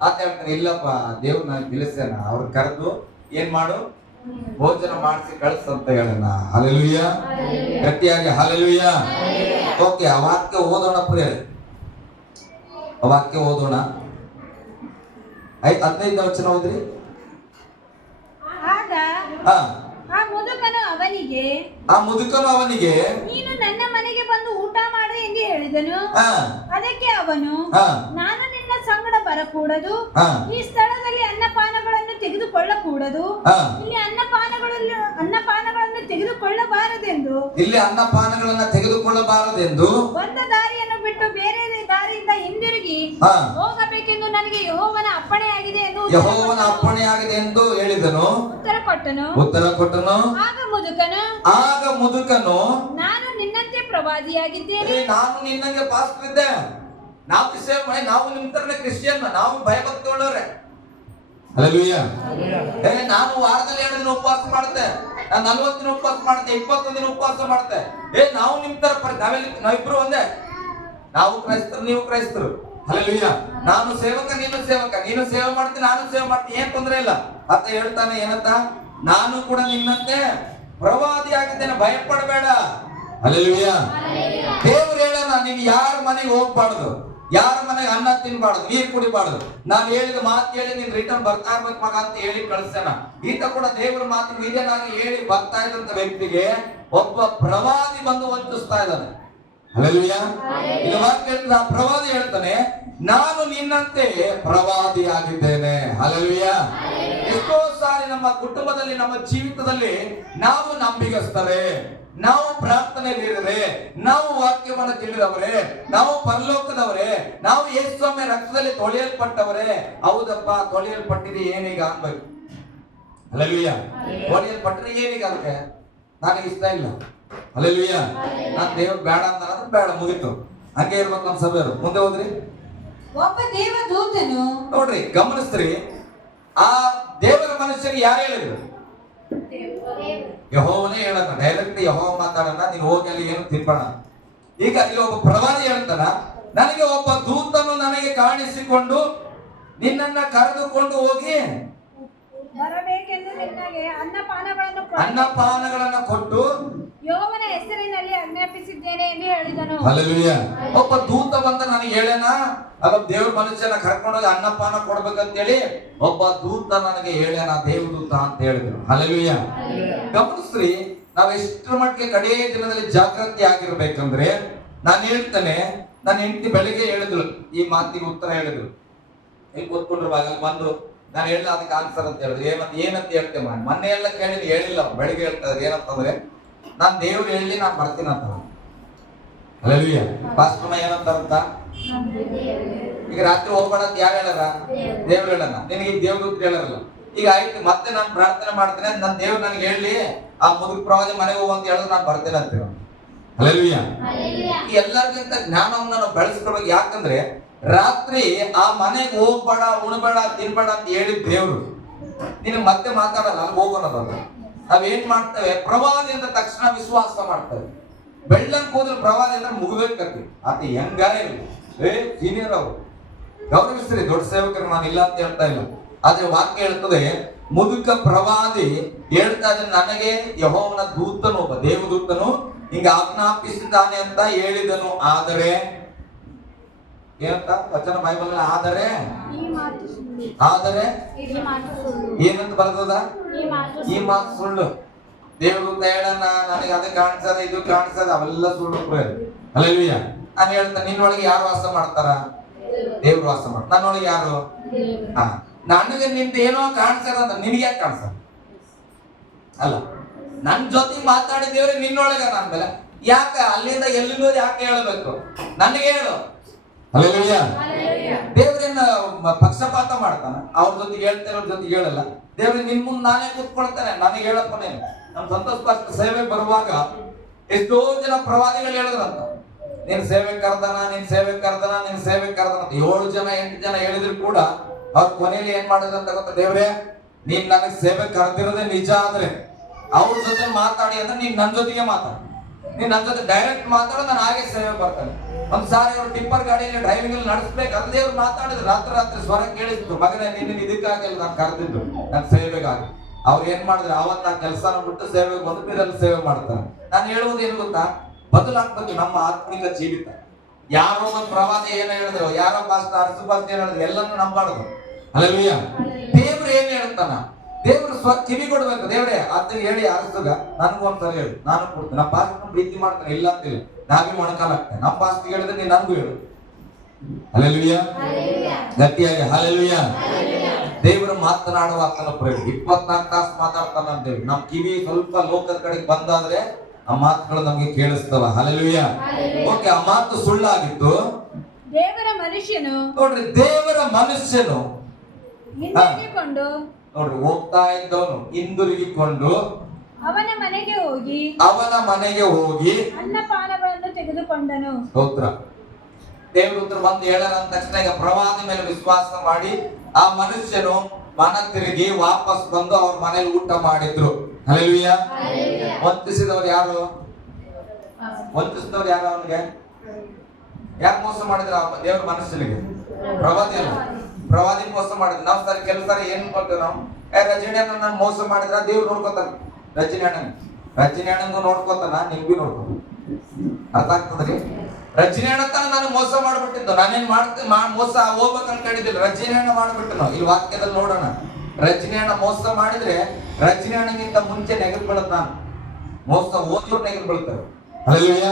ಆತ ಹೇಳ್ತಾನೆ, ಇಲ್ಲಪ್ಪ, ದೇವ್ರು ನಾನು ತಿಳಿಸೇನ, ಅವ್ರು ಕರೆದು ಏನ್ ಮಾಡು, ಭೋಜನ ಮಾಡಿಸಿ ಕಳಿಸಂತ ಹೇಳೋಣ. ಹಲ್ಲೆಲೂಯಾ. ಗಟ್ಟಿಯಾಗಿ ಹಲ್ಲೆಲೂಯಾ. ಓಕೆ, ಆ ವಾಕ್ಯ ಓದೋಣ ಪ್ರಿಯರೇ. ಆ ವಾಕ್ಯ ಓದೋಣ. 15ನೇ ವಚನ ಓದ್ರಿ. ಆಗ ಆ ಮುದುಕನು ಅವನಿಗೆ ನೀನು ನನ್ನ ಮನೆಗೆ ಬಂದು ಊಟ ಮಾಡು ಎಂದು ಹೇಳಿದನು. ಅದಕ್ಕೆ ಅವನು, ನಾನು ನಿನ್ನ ಸಂಗಡ ಬರಕೂಡದು, ಈ ಸ್ಥಳದಲ್ಲಿ ಅನ್ನಪಾನಗಳನ್ನು ತೆಗೆದುಕೊಳ್ಳಕೂಡದು, ಇಲ್ಲಿ ಅನ್ನಪಾನಗಳನ್ನು ತೆಗೆದುಕೊಳ್ಳಬಾರದೆಂದು ಬಂದ ದಾರಿಯನ್ನು ಬಿಟ್ಟು ಬೇರೆ ದಾರಿಯಿಂದ ಹಿಂದಿರುಗಿ ಹೋಗಬೇಕೆಂದು ನನಗೆ ಯೆಹೋವನ ಅಪ್ಪಣೆಯಾಗಿದೆ ಎಂದು ಹೇಳಿದನು. ಉತ್ತರ ಕೊಟ್ಟನು. ಆಗ ಮುದುಕನು ನಾನು ನಿನ್ನಂತೆ ಪ್ರವಾದಿಯಾಗಿದ್ದೇನೆ. ನಾನು ನಿನ್ನಂಗೆ ಪಾಸ್ಟರ್ ಇದ್ದೆ, ನಾವು ನಿಮ್ಮ ತರನೇ ಕ್ರಿಶ್ಚಿಯನ್, ನಾವು ಭಯಭಕ್ತಿ ಉಳ್ಳವ್ರೆ. ಹಲ್ಲೆಲೂಯಾ. ನಾನು ವಾರದಲ್ಲಿ 2 ದಿನ ಉಪವಾಸ ಮಾಡುತ್ತೆ, ನಾನು 40 ದಿನ ಉಪವಾಸ ಮಾಡುತ್ತೆ, 21 ದಿನ ಉಪವಾಸ ಮಾಡುತ್ತೆ. ನಾವು ನಿಮ್ ತರ ನಾವಿಬ್ರು ಒಂದೇ, ನಾವು ಕ್ರೈಸ್ತರು, ನೀವು ಕ್ರೈಸ್ತರು. ಹಲ್ಲೆಲೂಯಾ. ನಾನು ಸೇವಕ, ನೀನು ಸೇವಕ, ನೀನು ಸೇವೆ ಮಾಡ್ತೀನಿ, ನಾನು ಸೇವೆ ಮಾಡ್ತೀನಿ, ಏನ್ ತೊಂದ್ರೆ ಇಲ್ಲ ಅಂತ ಹೇಳ್ತಾನೆ. ಏನಂತ? ನಾನು ಕೂಡ ನಿನ್ನಂತೆ ಪ್ರವಾದಿ ಆಗಿದ್ದೇನೆ, ಭಯಪಡಬೇಡ. ಹಲ್ಲೆಲೂಯಾ. ದೇವ್ರು ಹೇಳೋಣ, ನೀನು ಯಾರ ಮನೆಗೆ ಹೋಗ್ಬಾರ್ದು, ಯಾರ ಮನೆಗೆ ಅನ್ನ ತಿನ್ಬಾರ್ದು, ನೀರು ಕುಡಿಬಾರ್ದು. ನಾನು ಹೇಳಿದ ಮಾತು ಹೇಳಿ ನೀನ್ ರಿಟರ್ನ್ ಬರ್ತಾ ಇರ್ಬೇಕು ಮಗ ಅಂತ ಹೇಳಿ ಕಳಿಸ್ತಾನ. ಈತ ಕೂಡ ದೇವರ ಮಾತು ವಿಧೇಯನಾಗಿ ಹೇಳಿ ಬರ್ತಾ ಇದ್ದಂತ ವ್ಯಕ್ತಿಗೆ ಒಬ್ಬ ಪ್ರವಾದಿ ಬಂದು ವಂಚಿಸ್ತಾ ಇದ್ದಾನೆ. ಹಲ್ಲೆಲೂಯಾ. ಇದು ವಾಕ್ಯ ಹೇಳ್ತದೆ, ಆ ಪ್ರವಾದಿ ಹೇಳ್ತಾನೆ, ನಾನು ನಿನ್ನಂತೆ ಪ್ರವಾದಿ ಆಗಿದ್ದೇನೆ. ಹಲ್ಲೆಲೂಯಾ. ಎಷ್ಟೋ ಸಾರಿ ನಮ್ಮ ಕುಟುಂಬದಲ್ಲಿ, ನಮ್ಮ ಜೀವಿತದಲ್ಲಿ ನಾವು ನಂಬಿಗಸ್ತರೆ, ನಾವು ಪ್ರಾರ್ಥನೆಯಲ್ಲಿರರೆ, ನಾವು ವಾಕ್ಯವನ್ನು ತಿಳಿದವರೇ, ನಾವು ಪರಲೋಕದವರೇ, ನಾವು ಯೇಸುಸ್ವಾಮಿ ರಕ್ತದಲ್ಲಿ ತೊಳೆಯಲ್ಪಟ್ಟವರೇ. ಹೌದಪ್ಪ, ತೊಳೆಯಲ್ಪಟ್ಟಿದೆ, ಏನೀಗ ಅನ್ಬೇಕು. ಹಲ್ಲೆಲೂಯಾ. ತೊಳೆಯಲ್ಪಟ್ಟರೆ ಏನೀಗ? ಅದಕ್ಕೆ ನನಗೆ ಇಷ್ಟ ಇಲ್ಲ. ಹಲ್ಲೆಲೂಯಾ. ನಾನು ದೇವ್ರು ಬೇಡ ಅಂತ ಬೇಡ, ಮುಗಿತು. ಹಂಗೆ ಇರ್ಬೇಕು ನಮ್ಮ ಸಭೆಯವರು. ಮುಂದೆ ಹೋದ್ರಿ. ಒಬ್ಬ ದೇವದೂತನು, ನೋಡ್ರಿ, ಗಮನಿಸ್ತ್ರಿ, ಆ ದೇವರ ಮನುಷ್ಯರಿಗೆ ಯಾರು ಹೇಳಿದ್ರು? ಯೆಹೋವನೇ ಹೇಳೋಣ. ಡೈರೆಕ್ಟ್ ಯೆಹೋವ ಮಾತಾಡೋಣ, ನೀನು ಹೋಗಿ ಅಲ್ಲಿ ಏನು ತಿನ್ಬೇಡ. ಈಗ ಇಲ್ಲಿ ಒಬ್ಬ ಪ್ರವಾದಿ ಹೇಳ್ತಾನ, ನನಗೆ ಒಬ್ಬ ದೂತನು ನನಗೆ ಕಾಣಿಸಿಕೊಂಡು ನಿನ್ನನ್ನ ಕರೆದುಕೊಂಡು ಹೋಗಿ ಬರಬೇಕೆಂದು ನಿನಗೆ ಅನ್ನಪಾನಗಳನ್ನು ಕೊಟ್ಟು ಯೆಹೋವನ ಹೆಸರಿನಲ್ಲಿ ಆಜ್ಞಾಪಿಸಿದ್ದೇನೆ ಎಂದು ಹೇಳಿದನು. ಹಲ್ಲೆಲೂಯಾ. ಒಬ್ಬ ದೂತ ಬಂದ ನನಗೆ ಹೇಳೇನ, ಅಲ್ಲ ದೇವ್ರ ಮನುಷ್ಯನ ಕರ್ಕೊಂಡೋಗಿ ಅನ್ನಪಾನ ಕೊಡ್ಬೇಕಂತೇಳಿ ಒಬ್ಬ ದೂತ ನನಗೆ ಹೇಳೇನ, ದೇವದೂತ ಅಂತ ಹೇಳಿದ್ರು. ಹಲ್ಲೆಲೂಯಾ. ಗಮನಿಸ್ರಿ, ನಾವ್ ಎಷ್ಟರ ಮಟ್ಟಿಗೆ ಕಡೆಯ ದಿನದಲ್ಲಿ ಜಾಗೃತಿ ಆಗಿರ್ಬೇಕಂದ್ರೆ, ನಾನು ಹೇಳ್ತೇನೆ, ನನ್ನ ಹೆಂಡತಿ ಬೆಳಿಗ್ಗೆ ಹೇಳಿದ್ರು, ಈ ಮಾತಿಗೆ ಉತ್ತರ ಹೇಳಿದ್ರು. ಇಲ್ಲಿ ಕೂತ್ಕೊಂಡಿರುವಾಗ ಬಂದು ನಾನು ಹೇಳಿಲ್ಲ ಅದಕ್ಕೆ ಆನ್ಸರ್ ಅಂತ ಹೇಳಿದ್ರು. ಏನಂತ ಹೇಳ್ತೇವೆ, ಮೊನ್ನೆ ಎಲ್ಲ ಕೇಳಿದ್ರೆ ಹೇಳಿಲ್ಲ, ಬೆಳಿಗ್ಗೆ ಹೇಳ್ತಾರೆ ಏನಂತಂದ್ರೆ, ನಾನ್ ದೇವ್ರು ಹೇಳಿ ನಾನು ಬರ್ತೀನಿ ಅಂತ. ಹಲ್ಲೆಲೂಯಾ. ಪಾಸ್ಟರ್ನ ಏನಂತಾರಂತ, ಈಗ ರಾತ್ರಿ ಹೋಗ್ಬೇಡ ಅಂತ ಯಾರು ಹೇಳಾರ? ದೇವ್ರು ಹೇಳಲ್ಲ. ನಿನಗೆ ಈಗ ದೇವ್ರದೂತ ಹೇಳಾರಲ್ಲ. ಈಗ ಆಯ್ತು, ಮತ್ತೆ ನಾನು ಪ್ರಾರ್ಥನೆ ಮಾಡ್ತೇನೆ, ನನ್ನ ದೇವ್ರು ನನಗೆ ಹೇಳಿ ಆ ಮುದುಕ ಪ್ರವಾದಿ ಮನೆಗೆ ಹೋಗು ಅಂತ ಹೇಳಿದ್ರೆ ನಾನು ಬರ್ತೇನೆ ಅಂತೀವಿ. ಹಲ್ಲೆಲೂಯಾ. ಎಲ್ಲರಿಗಿಂತ ಜ್ಞಾನವನ್ನು ನಾವು ಬೆಳೆಸ್ಕೊಳ್ಬೇಕು. ಯಾಕಂದ್ರೆ ರಾತ್ರಿ ಆ ಮನೆಗೆ ಹೋಗ್ಬೇಡ, ಉಣಬೇಡ, ತಿನ್ಬೇಡ ಅಂತ ಹೇಳಿದ್ ದೇವ್ರು ನಿನಗೆ ಮತ್ತೆ ಮಾತಾಡಲ್ಲ, ಅಲ್ಲಿ ಹೋಗೋಣದಲ್ಲ. ನಾವೇನ್ ಮಾಡ್ತೇವೆ, ಪ್ರವಾದಿ ಅಂದ ತಕ್ಷಣ ವಿಶ್ವಾಸ ಮಾಡ್ತೇವೆ. ಬೆಳ್ಳನ್ ಕೂದಲು ಪ್ರವಾದಿ ಅಂದ್ರೆ ಮುಗಿದೋಗ್ತತಿ. ಆತ ಹೆಂಗಾರ ಸೀನಿಯರ್ ಅವರು ಗೌರವಿಸ್ರಿ, ದೊಡ್ಡ ಸೇವಕರು, ನಾನು ಇಲ್ಲ ಅಂತ ಹೇಳ್ತಾ ಇಲ್ಲ. ಆದ್ರೆ ವಾಕ್ಯ ಹೇಳ್ತದೆ, ಮುದುಕ ಪ್ರವಾದಿ ಹೇಳ್ತಾ ಇದ್ರೆ ನನಗೆ ಯೆಹೋವನ ದೂತನು, ಒಬ್ಬ ದೇವದೂತನು ಹಿಂಗ ಆಜ್ಞಾಪಿಸಿದ್ದಾನೆ ಅಂತ ಹೇಳಿದನು. ಆದರೆ ಏನಂತ ವಚನ ಬೈಬಲ್, ಆದರೆ ಏನಂತ ಬರ್ತದ, ಈ ಮಾತು ಸುಳ್ಳು. ದೇವದೂತ ಹೇಳಣ್ಣ ನನಗೆ ಅದು ಕಾಣಿಸದ, ಇದು ಕಾಣಿಸದ, ಅವೆಲ್ಲ ಸುಳ್ಳು. ಹಲ್ಲೆಲೂಯ. ನಾನು ಹೇಳ್ತೇನೆ, ನಿನ್ನೊಳಗೆ ಯಾರು ವಾಸ ಮಾಡ್ತಾರ? ದೇವ್ರು ವಾಸ ಮಾಡ್ತಾರ. ನನ್ನೊಳಗೆ ಯಾರು? ನನಗೆ ನಿಂತ ಏನೋ ಕಾಣಿಸದ ಅಂತ ನಿನಗೆ ಯಾಕೆ ಕಾಣಿಸದ? ಅಲ್ಲ, ನನ್ ಜೊತೆ ಮಾತಾಡಿದೇವ್ರೆ ನಿನ್ನೊಳಗ, ನನ್ನ ಮೇಲೆ ಯಾಕೆ ಅಲ್ಲಿಂದ ಎಲ್ಲಿಂದ ಯಾಕೆ ಹೇಳಬೇಕು? ನನಗೆ ಹೇಳು. ಹಲ್ಲೆಲೂಯ. ದೇವ್ರೇನ ಪಕ್ಷಪಾತ ಮಾಡ್ತಾನ? ಅವ್ರ ಜೊತೆಗೆ ಹೇಳ್ತೇನೆ, ಅವ್ರ ಜೊತೆಗೆ ಹೇಳಲ್ಲ. ದೇವ್ರ ನಿನ್ ಮುಂದೆ ನಾನೇ ಕೂತ್ಕೊಳ್ತೇನೆ, ನನಗೆ ಹೇಳಪ್ಪನೇ. ನಮ್ ಸಂತೋಷ ಪಾಸ್ಟರ್ ಸೇವೆ ಬರುವಾಗ ಎಷ್ಟೋ ಜನ ಪ್ರವಾದಿಗಳು ಹೇಳಿದ್ರಂತ, ನಿನ್ ಸೇವೆ ಕರ್ದನ, ನಿನ್ ಸೇವೆ ಕರ್ದನ, ನಿನ್ ಸೇವೆ ಕರ್ದನ ಅಂತ 7 ಜನ 8 ಜನ ಹೇಳಿದ್ರು ಕೂಡ ಅವ್ರ ಕೊನೆಯಲ್ಲಿ ಏನ್ ಮಾಡಿದ್ರಂತ ಗೊತ್ತಾ? ದೇವ್ರೆ, ನೀನ್ ನನಗ್ ಸೇವೆ ಕರೆದಿರೋದೇ ನಿಜ ಆದ್ರೆ ಅವ್ರ ಜೊತೆ ಮಾತಾಡಿ ಅಂದ್ರೆ ನೀನ್ ನನ್ ಜೊತೆಗೆ ಮಾತಾಡ, ನೀನ್ ನನ್ ಜೊತೆ ಡೈರೆಕ್ಟ್ ಮಾತಾಡೋ, ನಾನು ಹಾಗೆ ಸೇವೆ ಬರ್ತೇನೆ. ಒಂದ್ಸಾರಿ ಅವ್ರು ಟಿಪ್ಪರ್ ಗಾಡಿಯಲ್ಲಿ ಡ್ರೈವಿಂಗ್ ಅಲ್ಲಿ ನಡೆಸ್ಬೇಕಾದ್ರೆ ದೇವ್ರು ಮಾತಾಡಿದ್ರು, ರಾತ್ರಿ ಸ್ವರ ಕೇಳಿದ್ರು, ಮಗನೇ ನಿನ್ನ ಇದಕ್ಕಾಗಿಲ್ಲ ನಾನು ಕರೆದಿದ್ದು, ನನ್ನ ಸೇವೆಗಾಗಿ. ಅವ್ರು ಏನ್ ಮಾಡಿದ್ರು, ಅವತ್ತ ಆ ಕೆಲಸನ ಬಿಟ್ಟು ಸೇವೆಗೆ ಬಂದು ಬೇರೆಲ್ಲ ಸೇವೆ ಮಾಡ್ತಾರೆ. ನಾನು ಹೇಳುವುದು ಏನು ಗೊತ್ತಾ, ಬದಲಾಗ್ಬೇಕು ನಮ್ಮ ಆತ್ಮಿಕ ಜೀವಿತ. ಯಾರೋ ಒಂದು ಪ್ರವಾದಿ ಏನ ಹೇಳಿದ್ರು, ಯಾರೋ ಪಾಸ್ಟರ್ ಅರಸುಪಾಸ್ತಿ ಏನ್ ಹೇಳಿದ್ರು, ಎಲ್ಲಾನು ನಂಬಾರ್ದು. ಹಲ್ಲೆಲೂಯ. ದೇವ್ರು ಏನ್ ಹೇಳ್ತಾನ, ದೇವ್ರು ಕಿವಿ ಕೊಡ್ಬೇಕು. ದೇವ್ರೆ ಅದ್ ಹೇಳಿ ಅರಸುಗ ನನ್ಗೊಂದ್ಸಲ ಹೇಳು, ನಾನು ಕೊಡ್ತೇನೆ. ನಮ್ಮ ಪಾಸ್ಟರ್ ಪ್ರೀತಿ ಮಾಡ್ತಾನೆ, ಇಲ್ಲ ಅಂತಿಲ್ಲ, ನಾವೇ ಮೊಣಕಾಲಾಗ್ತೇನೆ. ನಮ್ಮ ಪಾಸ್ಟರ್ ಹೇಳಿದ್ರೆ ನೀನ್ ನನ್ಗೂ ಹೇಳು. ಹಲ್ಲೆಲೂಯ. ಗಟ್ಟಿಯಾಗಿ ಹಲ್ಲೆಲೂಯ. ದೇವರು ಮಾತನಾಡುವ ಆತನ ಪ್ರೇಮ 24 ತಾಸು ಮಾತಾಡ್ತಾನ ಅಂತೇಳಿ. ನಮ್ ಕಿವಿ ಸ್ವಲ್ಪ ಲೋಕದ ಕಡೆಗೆ ಬಂದಾದ್ರೆ ಆ ಮಾತುಗಳು ನಮ್ಗೆ ಕೇಳಿಸ್ತವ. ಹಲ್ಲೆಲೂಯ. ಓಕೆ, ಆ ಮಾತು ಸುಳ್ಳಾಗಿತ್ತು. ದೇವರ ಮನುಷ್ಯನು, ನೋಡ್ರಿ, ದೇವರ ಮನುಷ್ಯನು ಹಿಂದಿರುಗಿಕೊಂಡು, ನೋಡ್ರಿ, ಹೋಗ್ತಾ ಇದ್ದವನು ಹಿಂದಿರುಗಿಕೊಂಡು ಅವನ ಮನೆಗೆ ಹೋಗಿ ಅನ್ನಪಾನಗಳನ್ನು ತೆಗೆದುಕೊಂಡನು. ಸ್ತೋತ್ರ. ದೇವದೂತರು ಬಂದು ಹೇಳರ ಅಂದ ತಕ್ಷಣ ಈಗ ಪ್ರವಾದಿ ಮೇಲೆ ವಿಶ್ವಾಸ ಮಾಡಿ ಆ ಮನುಷ್ಯನು ಮನ ತಿರುಗಿ ವಾಪಸ್ ಬಂದು ಅವ್ರ ಮನೇಲಿ ಊಟ ಮಾಡಿದ್ರು. ಹಲ್ಲೆಲೂಯ. ವಂಚಿಸಿದವ್ರು ಯಾರು? ವಂಚಿಸಿದವ್ರು ಯಾರು? ಅವನಿಗೆ ಯಾರು ಮೋಸ ಮಾಡಿದ್ರ? ದೇವ್ರ ಮನುಷ್ಯನಿಗೆ. ಪ್ರವಾದಿ ಅಲ್ಲ, ಪ್ರವಾದಿ ಮೋಸ ಮಾಡಿದ್ರು. ನಾವ್ ಸರಿ ಕೆಲವು ಸಾರಿ ಏನ್ ಮಾಡ್ತೇವೆ ನಾವು, ರಜನಿ ಅಣ್ಣ ನಾನು ಮೋಸ ಮಾಡಿದ್ರ ದೇವ್ರು ನೋಡ್ಕೊತಾನ. ರಜನಿ ಅಣ್ಣಂಗೂ ನೋಡ್ಕೊತಾನ, ನಿಮ್ಗೂ ನೋಡ್ಕೊತ. ಅರ್ಥ ಆಗ್ತದ್ರಿ? ರಜನಿ ಅಣ್ಣ ತಾನ ನಾನು ಮೋಸ ಮಾಡ್ಬಿಟ್ಟಿದ್ದು, ನಾನೇನ್ ಮೋಸ ಹೋಗ್ಬೇಕು ಅನ್ಕೊಂಡಿದ್ದಿಲ್ಲ, ರಜನಿ ಅಣ್ಣ ಮಾಡ್ಬಿಟ್ಟು ನಾವು ಇಲ್ಲಿ ವಾಕ್ಯದಲ್ಲಿ ನೋಡೋಣ. ರಜನಿ ಅಣ್ಣ ಮೋಸ ಮಾಡಿದ್ರೆ ರಜನಿ ಅಣ್ಣಗಿಂತ ಮುಂಚೆ ನೆಗದ್ ಬೀಳತ್, ನಾನು ಮೋಸ ಓದಿದ್ರು ನೆಗದ್ ಬೀಳ್ತಾರೆ. ಹಲ್ಲೆಲೂಯ.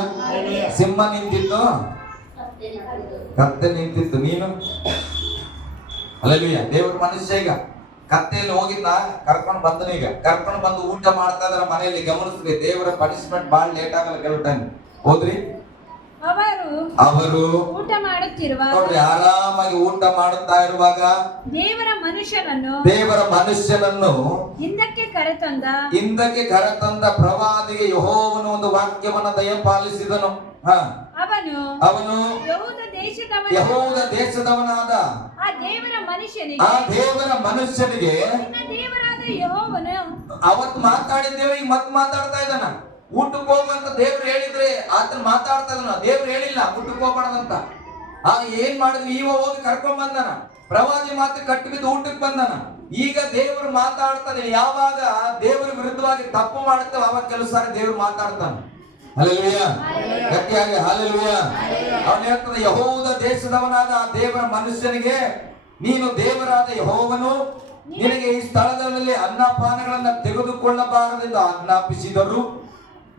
ಸಿಂಹ ನಿಂತಿತ್ತು, ಕತ್ತೆ ನಿಂತಿತ್ತು, ನೀನು. ಹಲ್ಲೆಲೂಯ. ದೇವ್ರ ಮನುಷ್ಯ ಈಗ ಕತ್ತೆಯಲ್ಲಿ ಹೋಗಿದ್ದ, ಕರ್ಕೊಂಡು ಬಂದನು. ಈಗ ಕರ್ಕೊಂಡು ಬಂದು ಊಟ ಮಾಡ್ತಾ ಇದಾರೆ ಮನೆಯಲ್ಲಿ. ಗಮನಿಸ್ರಿ, ದೇವರ ಪನಿಷ್ಮೆಂಟ್ ಬಹಳ ಲೇಟ್ ಆಗಲ್ಲ ಕೆಲವು ಟೈಮ್. ಹೋದ್ರಿ, ಅವರು ಊಟ ಮಾಡುತ್ತಿರುವಾಗ, ನೋಡ್ರಿ, ಆರಾಮಾಗಿ ಊಟ ಮಾಡುತ್ತಾ ಇರುವಾಗ ದೇವರ ಮನುಷ್ಯನನ್ನು ಹಿಂದಕ್ಕೆ ಕರೆತಂದ ಪ್ರವಾದಿಗೆ ಯೆಹೋವನು ಒಂದು ವಾಕ್ಯವನ್ನು ದಯಪಾಲಿಸಿದನು. ಅವನು ಯೆಹೂದ ದೇಶದವನಾದ ಆ ದೇವರ ಮನುಷ್ಯನಿಗೆ ಅವತ್ತು ಮಾತಾಡಿದ್ದೇವೆ, ಈಗ ಮತ್ತೆ ಮಾತಾಡ್ತಾ ಇದ್ದಾನ. ಊಟಕ್ಕೆ ಹೋಗಂತ ದೇವ್ರು ಹೇಳಿದ್ರೆ ಆತನ ಮಾತಾಡ್ತಾ ಇದ್ದಾನ. ದೇವ್ರು ಹೇಳಿಲ್ಲ ಊಟಕ್ಕೆ ಹೋಗ್ಬಾರ್ದಂತ. ಏನ್ ಮಾಡಿದ್ವಿ, ಇವ ಹೋಗಿ ಕರ್ಕೊಂಡ್ ಬಂದನ. ಪ್ರವಾದಿ ಮಾತು ಕಟ್ಟಿಬಿದ್ದು ಊಟಕ್ಕೆ ಬಂದನ. ಈಗ ದೇವರು ಮಾತಾಡ್ತಾನೆ. ಯಾವಾಗ ದೇವರ ವಿರುದ್ಧವಾಗಿ ತಪ್ಪು ಮಾಡುತ್ತೇವೆ ಅವಾಗ ಕೆಲವು ಸಾರಿ ದೇವ್ರು ಮಾತಾಡ್ತಾನೆ. ಹಲ್ಲೆಲೂಯ. ಗಟ್ಟಿಯಾಗಿ ಹಲ್ಲೆಲೂಯ. ಅವನು ಹೇಳ್ತಾನೆ, ಯೆಹೂದ ದೇಶದವನಾದ ಆ ದೇವರ ಮನುಷ್ಯನಿಗೆ, ನೀನು ದೇವರಾದ ಯೆಹೋವನು ನಿನಗೆ ಈ ಸ್ಥಳದಲ್ಲಿ ಅನ್ನಪಾನಗಳನ್ನ ತೆಗೆದುಕೊಳ್ಳಬಾರದೆಂದು ಆಜ್ಞಾಪಿಸಿದರು.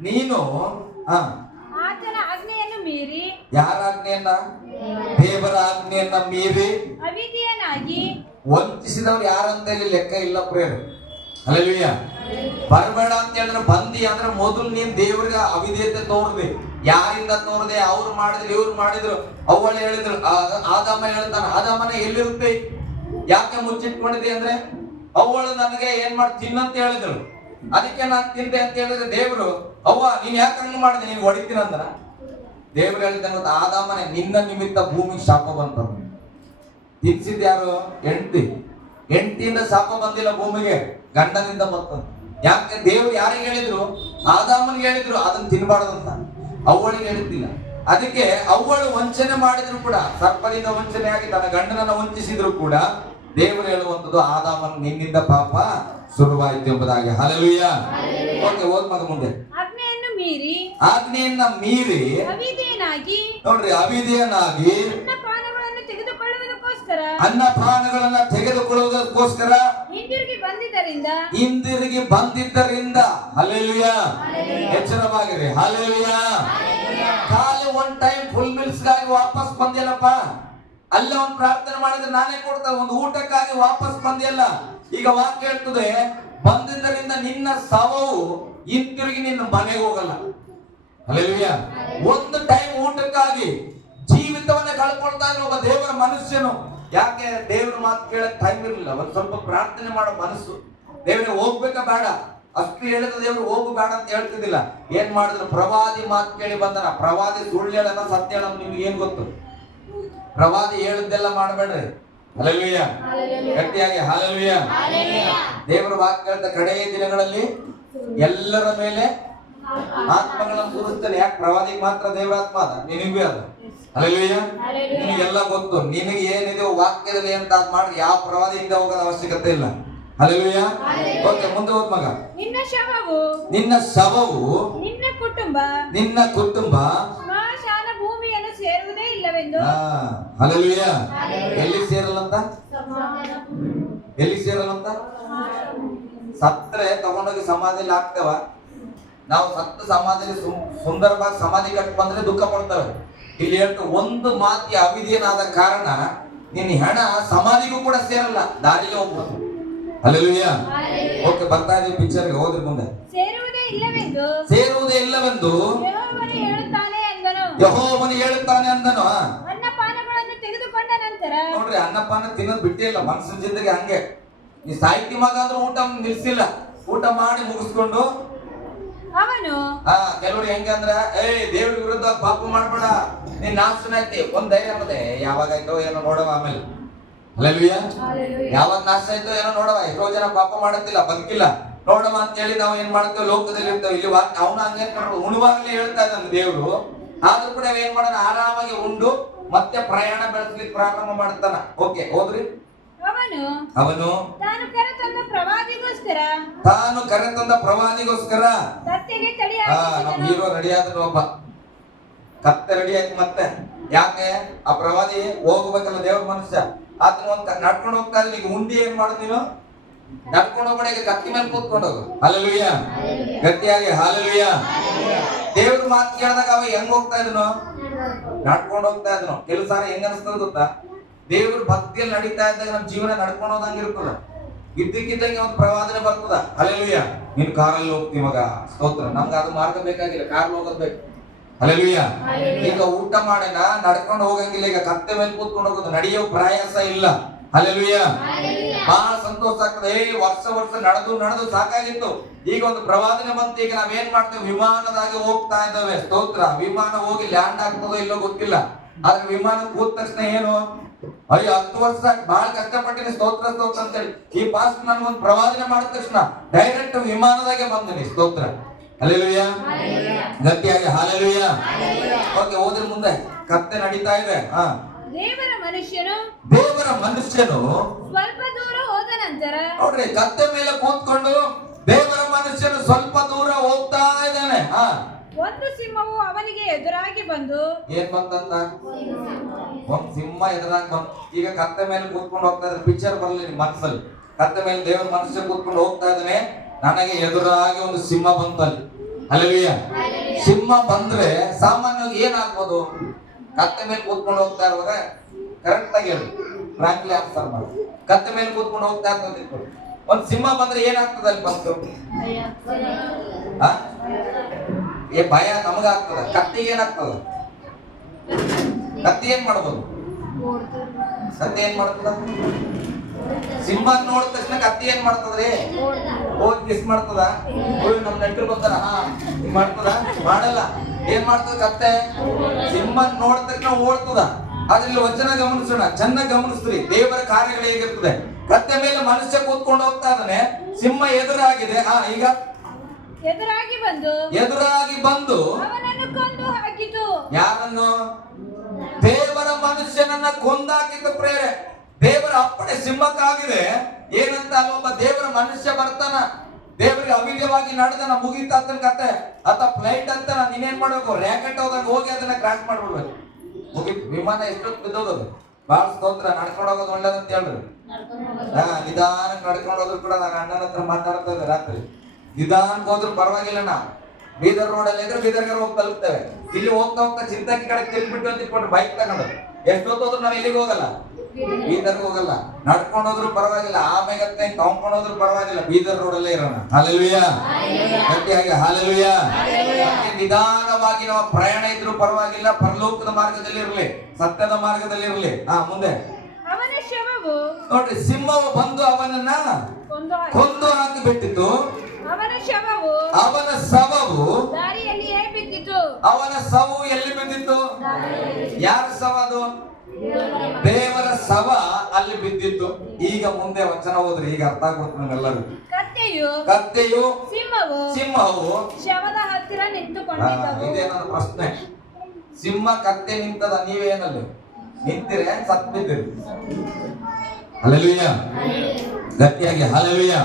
ನೀನು ಆತನ ಆಜ್ಞೆಯನ್ನು ಮೀರಿ, ಯಾರ ಆಜ್ಞೆಯನ್ನ? ದೇವರ ಆಜ್ಞೆಯನ್ನ ಮೀರಿ ಅವಿಧೇಯನಾಗಿ ವಂಚಿಸಿದವ್ರು ಯಾರಂತ ಇಲ್ಲಿ ಲೆಕ್ಕ ಇಲ್ಲ ಪ್ರೇರು. ಹಲ್ಲೆಲೂಯ. ಬರಬೇಡ ಅಂತ ಹೇಳಿದ್ರೆ ಬಂದಿ ಅಂದ್ರೆ ಮೊದಲು ನೀನ್ ದೇವ್ರಿಗೆ ಅವಿಧೇಯತೆ ತೋರ್ದೆ. ಯಾರಿಂದ ತೋರ್ದೆ? ಅವ್ರು ಮಾಡಿದ್ರು, ಇವ್ರು ಮಾಡಿದ್ರು. ಅವಳು ಹೇಳಿದ್ರು, ಆದಾಮ ಹೇಳ್ತಾನ, ಆದಾಮನ ಎಲ್ಲಿರುತ್ತೆ, ಯಾಕೆ ಮುಚ್ಚಿಟ್ಕೊಂಡಿದ್ದೆ ಅಂದ್ರೆ ಅವಳು ನನಗೆ ಏನ್ ಮಾಡಿ ತಿನ್ನಂತ ಹೇಳಿದ್ರು, ಅದಕ್ಕೆ ನಾನು ತಿಂದೆ ಅಂತ ಹೇಳಿದ್ರೆ ದೇವ್ರು, ಅವ್ವ ನೀನ್ ಯಾಕೆ ಹಂಗ ಮಾಡಿದೆ, ನೀನ್ ಹೊಡಿತೀನ ಅಂದ್ರ ದೇವ್ರು ಹೇಳ್ತಾನೆ, ಆದಾಮನೆ ನಿನ್ನ ನಿಮಿತ್ತ ಭೂಮಿಗೆ ಶಾಪ ಬಂತ. ತಿನ್ಸಿದ್ ಯಾರು? ಹೆಂಡತಿಯಿಂದ ಶಾಪ ಬಂದಿಲ್ಲ ಭೂಮಿಗೆ, ಗಂಡನಿಂದ ಬಂತು. ಯಾಕೆ? ದೇವ್ರು ಯಾರಿಗೆ ಹೇಳಿದ್ರು? ಆದಾಮನಿಗೆ ಹೇಳಿದ್ರು ಅದನ್ನ ತಿನ್ಬಾರ್ದಂತ, ಅವಳಿಗೆ ಹೇಳಿದ್ದಿಲ್ಲ. ಅದಕ್ಕೆ ಅವಳು ವಂಚನೆ ಮಾಡಿದ್ರು ಕೂಡ, ಸರ್ಪದಿಂದ ವಂಚನೆ ಆಗಿ ತನ್ನ ಗಂಡನನ್ನ ವಂಚಿಸಿದ್ರು ಕೂಡ ದೇವರು ಹೇಳುವಂಥದ್ದು ಆದಾಮನ ನಿನ್ನಿಂದ ಪಾಪ ಶುರುವಾಯಿತು ಎಂಬುದಾಗಿ. ಹಲ್ಲೆಲೂಯಾ. ಓಕೆ, ಓದ್ ಮಗ ಮುಂದೆ. ಆಜ್ಞೆಯನ್ನ ಮೀರಿ ಅವಿಧೇಯನಾಗಿ, ನೋಡ್ರಿ, ಅವಿಧೇಯನಾಗಿ ಅನ್ನಪಾನಗಳನ್ನ ತೆಗೆದುಕೊಳ್ಳುವುದಕ್ಕೋಸ್ಕರ ಹಿಂದಿರುಗಿ ಬಂದಿದ್ದರಿಂದ ಹಲ್ಲೆಲೂಯಾ. ಎಚ್ಚರವಾಗಿರಿ. ಹಲ್ಲೆಲೂಯಾ. ಖಾಲಿ ಒನ್ ಟೈಮ್ ಫುಲ್ ಮಿಲ್ಸ್ ಗಾಗಿ ವಾಪಸ್ ಬಂದಿಲ್ಲಪ್ಪ, ಅಲ್ಲೇ ಒಂದು ಪ್ರಾರ್ಥನೆ ಮಾಡಿದ್ರೆ ನಾನೇ ಕೊಡ್ತೇನೆ, ಒಂದು ಊಟಕ್ಕಾಗಿ ವಾಪಸ್ ಬಂದಿಲ್ಲ. ಈಗ ವಾಕ್ಯ ಹೇಳ್ತದೆ, ಬಂದಿದ್ದರಿಂದ ನಿನ್ನ ಶವವು ಹಿಂತಿರುಗಿ ನಿನ್ನ ಮನೆಗೆ ಹೋಗಲ್ಲ. ಹಲ್ಲೆಲೂಯಾ. ಒಂದು ಟೈಮ್ ಊಟಕ್ಕಾಗಿ ಜೀವಿತವನ್ನ ಕಳ್ಕೊಳ್ತಾ ಇದ್ರು ಒಬ್ಬ ದೇವರ ಮನುಷ್ಯನು. ಯಾಕೆ? ದೇವರ ಮಾತು ಕೇಳಕ್ ಟೈಮ್ ಇರಲಿಲ್ಲ, ಒಂದ್ ಸ್ವಲ್ಪ ಪ್ರಾರ್ಥನೆ ಮಾಡೋ ಮನಸ್ಸು. ದೇವರೇ ಹೋಗ್ಬೇಕಾ ಬೇಡ, ಅಷ್ಟು ಹೇಳಿದ ದೇವರು ಹೋಗು ಬೇಡ ಅಂತ ಹೇಳ್ತಿದ್ದಿಲ್ಲ. ಏನ್ ಮಾಡಿದ್ರು? ಪ್ರವಾದಿ ಮಾತು ಕೇಳಿ ಬಂದನ. ಪ್ರವಾದಿ ಸುಳ್ಳು ಹೇಳನ ಸತ್ಯ ಹೇಳೋಣ ನಿಮ್ಗೆ ಏನ್ ಗೊತ್ತು? ಪ್ರವಾದಿ ಹೇಳಿದ್ದೆಲ್ಲ ಮಾಡಬೇಡ್ರಿ. ಹಲ್ಲೆಲೂಯಾ. ಗಟ್ಟಿಯಾಗಿ ಹಲ್ಲೆಲೂಯಾ. ದೇವರ ವಾಕ್ಯ ಹೇಳ್ತ ಕಡೆಯ ದಿನಗಳಲ್ಲಿ ಎಲ್ಲರ ಮೇಲೆ ಆತ್ಮಗಳನ್ನು ಸುರಿಸ್ತಾನೆ. ಯಾಕೆ? ಪ್ರವಾದಿಗೆ ಮಾತ್ರ ದೇವರ ಆತ್ಮ ಅದ, ನಿನಗೂ ಅದ. ಹಲ್ಲೆಲೂಯಾ. ನಿನಗೆಲ್ಲ ಗೊತ್ತು, ನಿನಗೆ ಏನಿದೆ ವಾಕ್ಯದಲ್ಲಿ ಅಂತ ಅದ್ ಮಾಡ್ರಿ. ಯಾವ ಪ್ರವಾದಿಯಿಂದ ಹೋಗೋದ ಅವಶ್ಯಕತೆ ಇಲ್ಲ. ಹಲ್ಲೆಲೂಯಾ. ಓಕೆ, ಮುಂದೆ ಹೋದ್ ಮಗ. ನಿನ್ನ ಶವವು ನಿನ್ನ ಕುಟುಂಬ ಸ್ಮಶಾನ ಭೂಮಿಯನ್ನು ಸೇರುವುದೇ ಇಲ್ಲವೆಂದು. ಹಲ್ಲೆಲೂಯಾ. ಎಲ್ಲಿ ಸೇರಲ್ಲಂತ? ಎಲ್ಲಿ ಸೇರಲ್ಲಂತ? ಸತ್ರೆ ತಗೊಂಡೋಗಿ ಸಮಾಧಿಯಲ್ಲಿ ಹಾಕ್ತೇವ ನಾವು. ಸತ್ತ ಸಮಾಧಿಯಲ್ಲಿ ಸುಂದರವಾಗಿ ಸಮಾಧಿ ಕಟ್ಟಿ ಬಂದ್ರೆ ದುಃಖ ಪಡ್ತೇವೆ. ಇಲ್ಲಿ ಹೇಳ್ತು, ಒಂದು ಮಾತಿ ಅವಿಧೇಯನಾದ ಕಾರಣ ನಿನ್ನ ಹೆಣ ಸಮಾಧಿಗೂ ಕೂಡ ಸೇರಲ್ಲ, ದಾರಿಗೆ ಹೋಗ್ಬೋದು. ಹಲ್ಲೆಲೂಯಾ. ಓಕೆ, ಬರ್ತಾ ಇದೀವಿ ಪಿಕ್ಚರ್ಗೆ, ಹೋದ್ರಿ ಮುಂದೆ. ಸೇರುವುದೇ ಇಲ್ಲವೆಂದು ಯೆಹೋವನು ಹೇಳುತ್ತಾನೆ ಅಂದನು. ಅನ್ನಪಾನಗಳನ್ನು ತೆಗೆದುಕೊಂಡ ನಂತರ, ನೋಡ್ರಿ, ಅನ್ನಪಾನ ತಿನ್ನೋದು ಬಿಟ್ಟೇ ಇಲ್ಲ. ಮನುಷ್ಯನ ಜಿಂದಗಿ ಹಂಗೆ. ಈ ಸಾಹಿತ್ಯ ಮಗ ಆದ್ರೂ ಊಟ ನಿಲ್ಸಿಲ್ಲ, ಊಟ ಮಾಡಿ ಮುಗಿಸ್ಕೊಂಡು ಅವನು ಕೆಲವರು ಹೆಂಗ ಅಂದ್ರ, ದೇವ್ರ ವಿರುದ್ಧ ಪಾಪ ಮಾಡ್ಬೇಡ, ನೀನ್ ನಾಶನ ಐತಿ. ಒಂದ್ ಧೈರ್ಯ ಮತ್ತೆ, ಯಾವಾಗ ಆಯ್ತೋ ಏನೋ ನೋಡವ ಆಮೇಲೆ. ಹಲ್ಲೆಲೂಯಾ. ಯಾವಾಗ ನಾಶ ಆಯ್ತೋ ಏನೋ ನೋಡವ. ಎಷ್ಟೋ ಜನ ಪಾಪ ಮಾಡತ್ತಿಲ್ಲ, ಬದುಕಿಲ್ಲ, ನೋಡವ ಅಂತ ಹೇಳಿ ನಾವು ಏನ್ ಮಾಡ್ತೇವೆ? ಲೋಕದಲ್ಲಿ ಇರ್ತೇವೆ. ಇಲ್ಲಿ ಅವನ ಹಂಗೇನ್ ಮಾಡ್ಬೋದು? ಉಣುವಾಗ್ಲೇ ಹೇಳ್ತಾ ಇದ್ದಾನೆ ದೇವ್ರು. ಆದ್ರೂ ಕೂಡ ಏನ್ ಮಾಡೋಣ? ಆರಾಮಾಗಿ ಉಂಡು ಮತ್ತೆ ಪ್ರಯಾಣ ಬೆಳೆಸ್ಲಿಕ್ಕೆ ಪ್ರಾರಂಭ ಮಾಡ್ತಾನ. ಓಕೆ, ಹೋದ್ರಿ. ಅವನು ತಾನು ಕರೆತಂದ ಪ್ರವಾದಿಗೋಸ್ಕರ ನಮ್ ಹೀರೋ ರೆಡಿ ಆದ್ರು. ಒಬ್ಬ ಕತ್ತೆ ರೆಡಿ ಆಯ್ತು ಮತ್ತೆ. ಯಾಕೆ? ಆ ಪ್ರವಾದಿ ಹೋಗ್ಬೇಕಲ್ಲ, ದೇವ್ರ ಮನುಷ್ಯ. ಆತನ ಒಂದ್ ನಡ್ಕೊಂಡು ಹೋಗ್ತಾ ಇದ್ರೆ, ಈಗ ಉಂಡಿ ಏನ್ ಮಾಡುದು ನೀನು? ನಡ್ಕೊಂಡು ಹೋಗ್ಬೇಡ, ಈಗ ಕತ್ತಿ ಮೇಲೆ ಕೂತ್ಕೊಂಡು ಹೋಗು. ಹಲ್ಲೆಲೂಯಾ. ಗಟ್ಟಿಯಾಗಿ ಹಲ್ಲೆಲೂಯಾ. ದೇವ್ರ ಮಾತು ಕೇಳಿದಾಗ ಅವ ಹೆಂಗ್ ಹೋಗ್ತಾ ಇದ್ನು? ನಡ್ಕೊಂಡು ಹೋಗ್ತಾ ಇದ್ನು. ಕೆಲವು ಸಾರಿ ಹೆಂಗ ಅನಿಸ್ತದ ಗೊತ್ತಾ? ದೇವ್ರ ಭಕ್ತಿಯಲ್ಲಿ ನಡೀತಾ ಇದ್ದಾಗ ನಮ್ ಜೀವನ ನಡ್ಕೊಂಡು ಹೋದಂಗ ಇರ್ತದ. ಇದ್ದಕ್ಕಿದ್ದಂಗೆ ಒಂದು ಪ್ರವಾದನೆ ಬರ್ತದ. ಹಲ್ಲೆಲೂಯಾ. ನೀನ್ ಕಾರಲ್ಲಿ ಹೋಗ್ತಿ ಮಗ, ಸ್ತೋತ್ರ. ನಮ್ಗೆ ಅದು ಮಾರ್ಗ ಬೇಕಾಗಿಲ್ಲ, ಕಾರ್ ಹೋಗೋದ್ ಬೇಕು. ಹಲ್ಲೆಲೂಯಾ. ಈಗ ಊಟ ಮಾಡಿನ ನಡ್ಕೊಂಡು ಹೋಗಂಗಿಲ್ಲ, ಈಗ ಕತ್ತೆ ಮೇಲೆ ಕೂತ್ಕೊಂಡು ಹೋಗೋದು, ನಡೆಯೋ ಪ್ರಯಾಸ ಇಲ್ಲ. ಹಲ್ಲೆಲೂಯಾ. ಬಹಳ ಸಂತೋಷ ಆಗ್ತದೆ. ವರ್ಷ ನಡೆದು ಸಾಕಾಗಿತ್ತು. ಈಗ ಒಂದು ಪ್ರವಾದನೆ ಬಂತು. ಈಗ ನಾವೇನ್ ಮಾಡ್ತೇವೆ? ವಿಮಾನದಾಗೆ ಹೋಗ್ತಾ ಇದ್ದೇವೆ. ಸ್ತೋತ್ರ. ವಿಮಾನ ಹೋಗಿ ಲ್ಯಾಂಡ್ ಆಗ್ತದೋ ಇಲ್ಲೋ ಗೊತ್ತಿಲ್ಲ, ಆದ್ರೆ ವಿಮಾನ ಕೂತ ತಕ್ಷಣ ಏನು? ಅಯ್ಯೋ 10 ವರ್ಷ ಬಹಳ ಕಷ್ಟಪಟ್ಟಿನಿ, ಸ್ತೋತ್ರ ಸ್ತೋತ್ರ ಅಂತೇಳಿ. ಈ ಪಾಸ್ಟ್ ನನ್ಗೊಂದು ಪ್ರವಾದನೆ ಮಾಡಿದ ತಕ್ಷಣ ಡೈರೆಕ್ಟ್ ವಿಮಾನದಾಗೆ ಬಂದಿನಿ. ಸ್ತೋತ್ರ. ಹಲ್ಲೆಲೂಯಾ. ಗಟ್ಟಿಯಾಗಿ ಹಲ್ಲೆಲೂಯಾ. ಓಕೆ, ಹೋದ್ರ ಮುಂದೆ. ಕತ್ತೆ ನಡೀತಾ ಇದೆ. ದೇವರ ಮನುಷ್ಯನು ಸ್ವಲ್ಪ ದೂರ ಹೋದ ನಂತರ, ನೋಡ್ರಿ, ಕತ್ತೆ ಮೇಲೆ ಕೂತ್ಕೊಂಡು ದೇವರ ಮನುಷ್ಯನು ಸ್ವಲ್ಪ ದೂರ ಹೋಗ್ತಾ ಇದ್ದಾನೆ. ಒಂದು ಸಿಂಹವು ಅವನಿಗೆ ಎದುರಾಗಿ ಬಂದು, ಏನ್ ಬಂತಂತ? ಒಂದ್ ಸಿಂಹ ಎದುರಾಗಿ ಬಂತು. ಈಗ ಕತ್ತೆ ಮೇಲೆ ಕೂತ್ಕೊಂಡು ಹೋಗ್ತಾ ಇದ್ರೆ ಪಿಕ್ಚರ್ ಬರಲಿ ನಿಮ್ ಮನಸ್ಸಲ್ಲಿ. ಕತ್ತೆ ಮೇಲೆ ದೇವರ ಮನುಷ್ಯ ಕೂತ್ಕೊಂಡು ಹೋಗ್ತಾ ಇದ್ದಾನೆ, ನನಗೆ ಎದುರಾಗಿ ಒಂದು ಸಿಂಹ ಬಂತಲ್ಲಿ. ಹಲ್ಲೆಲೂಯಾ. ಸಿಂಹ ಬಂದ್ರೆ ಸಾಮಾನ್ಯವಾಗಿ ಏನಾಗ್ಬೋದು? ಕತ್ತೆ ಮೇಲೆ ಕೂತ್ಕೊಂಡು ಹೋಗ್ತಾ ಇರುವಾಗ ಕರೆಕ್ಟ್ ಆಗಿ ಹೇಳಿ, ಫ್ರಾಂಕ್ಲಿ ಆನ್ಸರ್ ಮಾಡಿ. ಕತ್ತೆ ಮೇಲೆ ಕೂತ್ಕೊಂಡು ಹೋಗ್ತಾ ಇರ್ತದೆ, ಒಂದ್ ಸಿಂಹ ಬಂದ್ರೆ ಏನಾಗ್ತದೆ ಅಲ್ಲಿ ಬಂತು? ಭಯ ನಮಗಾಗ್ತದ. ಕತ್ತಿಗೆ ಏನಾಗ್ತದ? ಕತ್ತಿ ಏನ್ ಮಾಡ್ಬೋದು? ಕತ್ತಿ ಏನ್ ಮಾಡ್ತದ? ಸಿಂಹ ನೋಡಿದ ತಕ್ಷಣ ಕತ್ತಿ ಏನ್ ಮಾಡ್ತದ್ರಿ? ಹೋಗಿ ಕಿಸ್ ಮಾಡ್ತದ? ನಮ್ ನೆಂಟರು ಬಂದಾರ, ಮಾಡ್ತದ? ಮಾಡಲ್ಲ. ಏನ್ ಮಾಡ್ತದ ಕತ್ತೆ? ಸಿಂಹ ನೋಡಿದ ತಕ್ಷಣ ಓಡ್ತದ. ಅದ್ರಲ್ಲಿ ವಚನ ಗಮನಿಸೋಣ, ಚೆನ್ನಾಗಿ ಗಮನಿಸ್ರಿ. ದೇವರ ಕಾರ್ಯಗಳು ಹೇಗಿರ್ತದೆ. ಕತ್ತೆ ಮೇಲೆ ಮನುಷ್ಯ ಕೂತ್ಕೊಂಡು ಹೋಗ್ತಾ ಇದ್ದಾನೆ, ಸಿಂಹ ಎದುರಾಗಿದೆ. ಈಗ ಎದುರಾಗಿ ಬಂದು ಅವನನ್ನು ಕೊಂದು ಹಾಕಿತು. ಯಾರನ್ನು? ದೇವರ ಮನುಷ್ಯನನ್ನ ಕೊಂದಾಕಿತು. ಪ್ರೇರೆ ದೇವರ ಅಪ್ಪಣೆ ಸಿಂಹಕ್ಕಾಗಿದೆ. ಏನಂತ ಅಲ್ಲೊಬ್ಬ ದೇವರ ಮನುಷ್ಯ ಬರ್ತಾನ, ದೇವರಿಗೆ ಅವಿಧವಾಗಿ ನಡೆದನ, ಮುಗೀತ ಆತನ ಕತೆ. ಆತ ಫ್ಲೈಟ್ ಅಂತ ನೀನೇನ್ ಮಾಡ್ಬೇಕು, ರ್ಯಾಕೆಟ್ ಹೋದಂಗ ಹೋಗಿ ಅದನ್ನ ಕ್ರಾಶ್ ಮಾಡ್ಬಿಡ್ಬೇಕು. ಮುಗೀತು. ವಿಮಾನ ಎಷ್ಟೊತ್ತು ಬಿದ್ದೋದು. ಬಾಳ ಸ್ತೋತ್ರ. ನಡ್ಕೊಂಡು ಹೋಗೋದು ಒಳ್ಳೇದಂತ ಹೇಳ್ರಿ. ನಿಧಾನಕ್ಕೆ ನಡ್ಕೊಂಡು ಹೋದ್ರು ಕೂಡ ನಾನು ಅಣ್ಣನ ಹತ್ರ ಮಾತಾಡ್ತಾ ಇದ್ದೆ ರಾತ್ರಿ. ನಿಧಾನಕ್ಕೆ ಹೋದ್ರು ಪರವಾಗಿಲ್ಲ. ನಾ ಬೀದರ್ ರೋಡಲ್ಲಿ ಇದ್ರೆ ಬೀದರ್ಗೆ ಹೋಗಿ ತಲುಪ್ತೇವೆ. ಇಲ್ಲಿ ಹೋಗ್ತಾ ಹೋಗ್ತಾ ಚಿಂತಾಕಿ ಕಡೆ ತಿರ್ಬಿಟ್ಟು ಅಂತ ಇಟ್ಕೊಂಡು ಬೈಕ್ ತಗೊಂಡು ಎಷ್ಟೊತ್ತೋದ್ರು ನಾವು ಎಲ್ಲಿಗೆ ಹೋಗಲ್ಲ, ಬೀದರ್ಗೆ ಹೋಗಲ್ಲ. ನಡ್ಕೊಂಡು ಹೋದ್ರು ಪರವಾಗಿಲ್ಲ, ಆಮೇಲೆ ತಗೊಂಡ್ಕೊಂಡು ಹೋದ್ರು ಪರವಾಗಿಲ್ಲ, ಬೀದರ್ ರೋಡಲ್ಲೇ ಇರೋಣ. ಹಾಲೆಲೂಯಾ. ಗಟ್ಟಿಯಾಗಿ ಹಾಲೆಲೂಯಾ. ನಿಧಾನವಾಗಿ ನಾವು ಪ್ರಯಾಣ ಇದ್ರು ಪರವಾಗಿಲ್ಲ, ಪರಲೋಕದ ಮಾರ್ಗದಲ್ಲಿ ಇರಲಿ, ಸತ್ಯದ ಮಾರ್ಗದಲ್ಲಿ ಇರಲಿ. ಮುಂದೆ ನೋಡ್ರಿ, ಸಿಂಹವು ಬಂದು ಅವನನ್ನ ಕೊಂದು ಹಾಕಿ ಬಿಟ್ಟಿತ್ತು. ಅವನ ಶವವು ದಾರಿಯಲ್ಲಿಯೇ ಬಿದ್ದಿತು. ಅವನ ಶವವು ಎಲ್ಲಿ ಬಿದ್ದಿತ್ತು? ಯಾರ ಶವ ಅದು? ದೇವರ ಶವ ಅಲ್ಲಿ ಬಿದ್ದಿತ್ತು. ಈಗ ಮುಂದೆ ವಚನ ಹೋದ್ರೆ ಈಗ ಅರ್ಥ ಆಗ್ಬಿಡ್ತು ನಮ್ಗೆಲ್ಲರೂ. ಕತ್ತೆಯು ಸಿಂಹವು ಶವದ ಹತ್ತಿರ ನಿಂತುಕೊಂಡಿದ್ದವು. ಇದೇ ನನ್ನ ಪ್ರಶ್ನೆ. ಸಿಂಹ ಕತ್ತೆ ನಿಂತದ, ನೀವೇನಲ್ಲಿ ನಿಂತಿರೆ ಸತ್ ಬಿದ್ದಿರಿ. ಹಲ್ಲೆಲೂಯಾ. ಗಟ್ಟಿಯಾಗಿ ಹಲ್ಲೆಲೂಯಾ.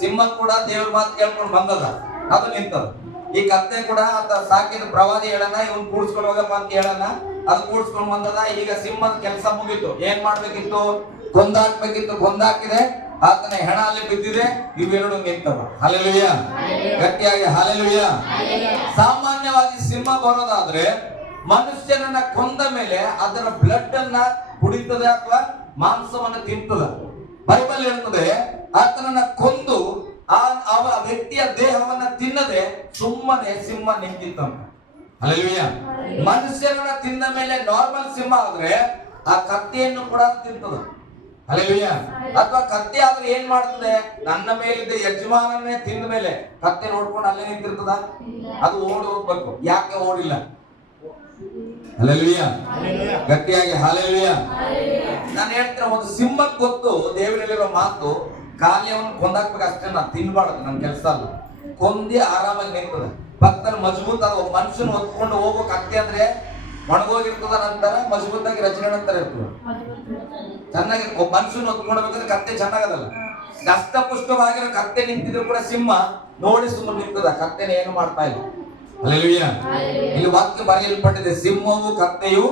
ಸಿಂಹ ಕೂಡ ದೇವ್ರ ಮಾತು ಕೇಳ್ಕೊಂಡು ಬಂದದ, ಅದು ನಿಂತದ. ಈ ಕತ್ತೆ ಕೂಡ ಆತ ಸಾಕಿದ ಪ್ರವಾದಿ ಹೇಳನ, ಇವನ್ ಕೂಡ್ಸ್ಕೊಂಡು ಹೋಗಪ್ಪ ಅಂತ ಹೇಳನ, ಅದು ಕೂಡ್ಸ್ಕೊಂಡು ಬಂದದ. ಈಗ ಸಿಂಹದ ಕೆಲಸ ಮುಗೀತು. ಏನ್ ಮಾಡ್ಬೇಕಿತ್ತು? ಕೊಂದಾಕ್ಬೇಕಿತ್ತು. ಕೊಂದಾಕಿದೆ, ಆತನ ಹೆಣ ಅಲ್ಲಿ ಬಿದ್ದಿದೆ, ಇವೆರಡು ನಿಂತವ. ಹಲ್ಲೆಲೂಯಾ. ಗಟ್ಟಿಯಾಗಿ ಹಲ್ಲೆಲೂಯಾ. ಸಾಮಾನ್ಯವಾಗಿ ಸಿಂಹ ಬರೋದಾದ್ರೆ ಮನುಷ್ಯನನ್ನ ಕೊಂದ ಮೇಲೆ ಅದರ ಬ್ಲಡ್ ಅನ್ನ ಕುಡಿತದೆ ಅಥವಾ ಮಾಂಸವನ್ನ ತಿಂತದ. ಬೈಬಲ್ ಹೇಳ್ತದೆ, ಆತನನ್ನ ಕೊಂದು ಆ ವ್ಯಕ್ತಿಯ ದೇಹವನ್ನ ತಿನ್ನದೆ ಸುಮ್ಮನೆ ಸಿಂಹ ನಿಂತಿತ್ತಂತ. ಹಲ್ಲೆಲೂಯಾ. ಮನುಷ್ಯರನ್ನ ತಿಂದ ಮೇಲೆ ನಾರ್ಮಲ್ ಸಿಂಹ ಆದ್ರೆ ಆ ಕತ್ತೆಯನ್ನು ಕೂಡ ತಿಂತದ. ಹಲ್ಲೆಲೂಯಾ. ಅಥವಾ ಕತ್ತೆ ಆದ್ರೆ ಏನ್ ಮಾಡ್ತದೆ, ನನ್ನ ಮೇಲಿದ್ದ ಯಜಮಾನನ್ನೇ ತಿಂದ ಮೇಲೆ ಕತ್ತೆ ನೋಡ್ಕೊಂಡು ಅಲ್ಲೇ ನಿಂತಿರ್ತದ, ಅದು ಓಡಿ ಹೋಗ್ಬೇಕು. ಯಾಕೆ ಓಡಿಲ್ಲ? ಹಲ್ಲೆಲೂಯಾ. ಗಟ್ಟಿಯಾಗಿ ಹಲ್ಲೆಲೂಯಾ. ನಾನು ಹೇಳ್ತೀನಿ, ಒಂದು ಸಿಂಹಕ್ಕೆ ಗೊತ್ತು ದೇವರಲ್ಲಿರೋ ಮಾತು, ಕಾಲ್ಯವನ್ನು ಕೊಂದಾಕ್ಬೇಕು ಅಷ್ಟೇ, ನಾನು ತಿನ್ಬಾರ್ದು, ನನ್ನ ಕೆಲಸ ಅಲ್ಲ. ಕೊಂದಿ ಆರಾಮಾಗಿ ನಿಂತದ. ಭಕ್ತನ ಮಜಬೂತ್ ಆದ ಒಬ್ಬ ಮನುಷ್ಯನ ಹೊತ್ಕೊಂಡು ಹೋಗೋ ಕತ್ತೆ ಅಂದ್ರೆ ಒಣಗೋಗಿರ್ತದ, ನಂತರ ಮಜಬೂತಾಗಿ ರಚನೆ ನಂತರ ಇರ್ತದೆ. ಚೆನ್ನಾಗಿ ಒಬ್ಬ ಮನುಷ್ಯನ ಹೊತ್ಕೊಂಡ್ಬೇಕಾದ್ರೆ ಕತ್ತೆ ಚೆನ್ನಾಗದಲ್ಲ. ಕಷ್ಟಪುಷ್ಟವಾಗಿರೋ ಕತ್ತೆ ನಿಂತಿದ್ರು ಕೂಡ ಸಿಂಹ ನೋಡಿ ಸುಮ್ಮನೆ ನಿಂತದ, ಕತ್ತೆನ ಏನು ಮಾಡ್ತಾ ಇಲ್ಲ. ಹಲ್ಲೆಲೂಯಾ. ಇಲ್ಲಿ ವಾಕ್ಯ ಬರೆಯಲ್ಪಟ್ಟಿದೆ, ಸಿಂಹವು ಕತ್ತೆಯು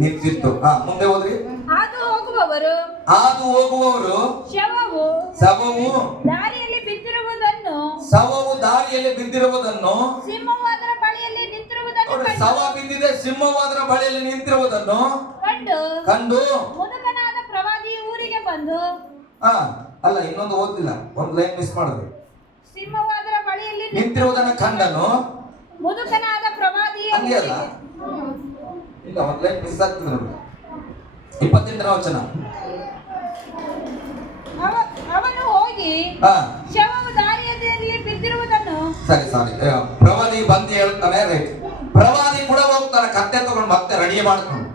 ನಿಂತಿತ್ತು. ಮುಂದೆ ಹೋದ್ರಿ. ಹಾದು ಹೋಗುವವರು ಶವವು ದಾರಿಯಲ್ಲಿ ಬಿದ್ದಿರುವುದನ್ನು ಸಿಂಹವು ಅದರ ಬಳಿಯಲ್ಲಿ ನಿಂತಿರುವುದನ್ನು ಶವ ಬಿದ್ದಿದೆ, ಸಿಂಹವು ಅದರ ಬಳಿಯಲ್ಲಿ ನಿಂತಿರುವುದನ್ನು ಕಂಡು ಮುದುಕನಾದ ಪ್ರವಾದಿ ಊರಿಗೆ ಬಂದು, ಅಲ್ಲ ಇನ್ನೊಂದು ಓದಿಲ್ಲ, ಒಂದು ಲೈನ್ ಮಿಸ್ ಮಾಡಿದ್ರಿ. ಸಿಂಹವು ಅದರ ಬಳಿಯಲ್ಲಿ ನಿಂತಿರುವುದನ್ನು ಕಂಡನು ಮುದುಕನಾದ ಪ್ರವಾದಿ ಅಲ್ಲ, ಇಲ್ಲ ಒಂದು ಲೈನ್ ಮಿಸ್ ಆಗ್ತದೆ ನೋಡಿ. 28ನೇ ವಚನ. ಅವನು ಹೋಗಿ ಶವವು ದಾರಿಯಲ್ಲಿ ಬಿದ್ದಿರುವುದನ್ನು ಸಾರಿ ಪ್ರವಾದಿ ಬಂದು ಹೇಳ್ತಾನೆ. ರೈಟ್, ಪ್ರವಾದಿ ಕೂಡ ಹೋಗ್ತಾನೆ ಕತ್ತೆ ತಗೊಂಡು ಮತ್ತೆ ರೆಡಿ ಮಾಡ್ಕೊಂಡು.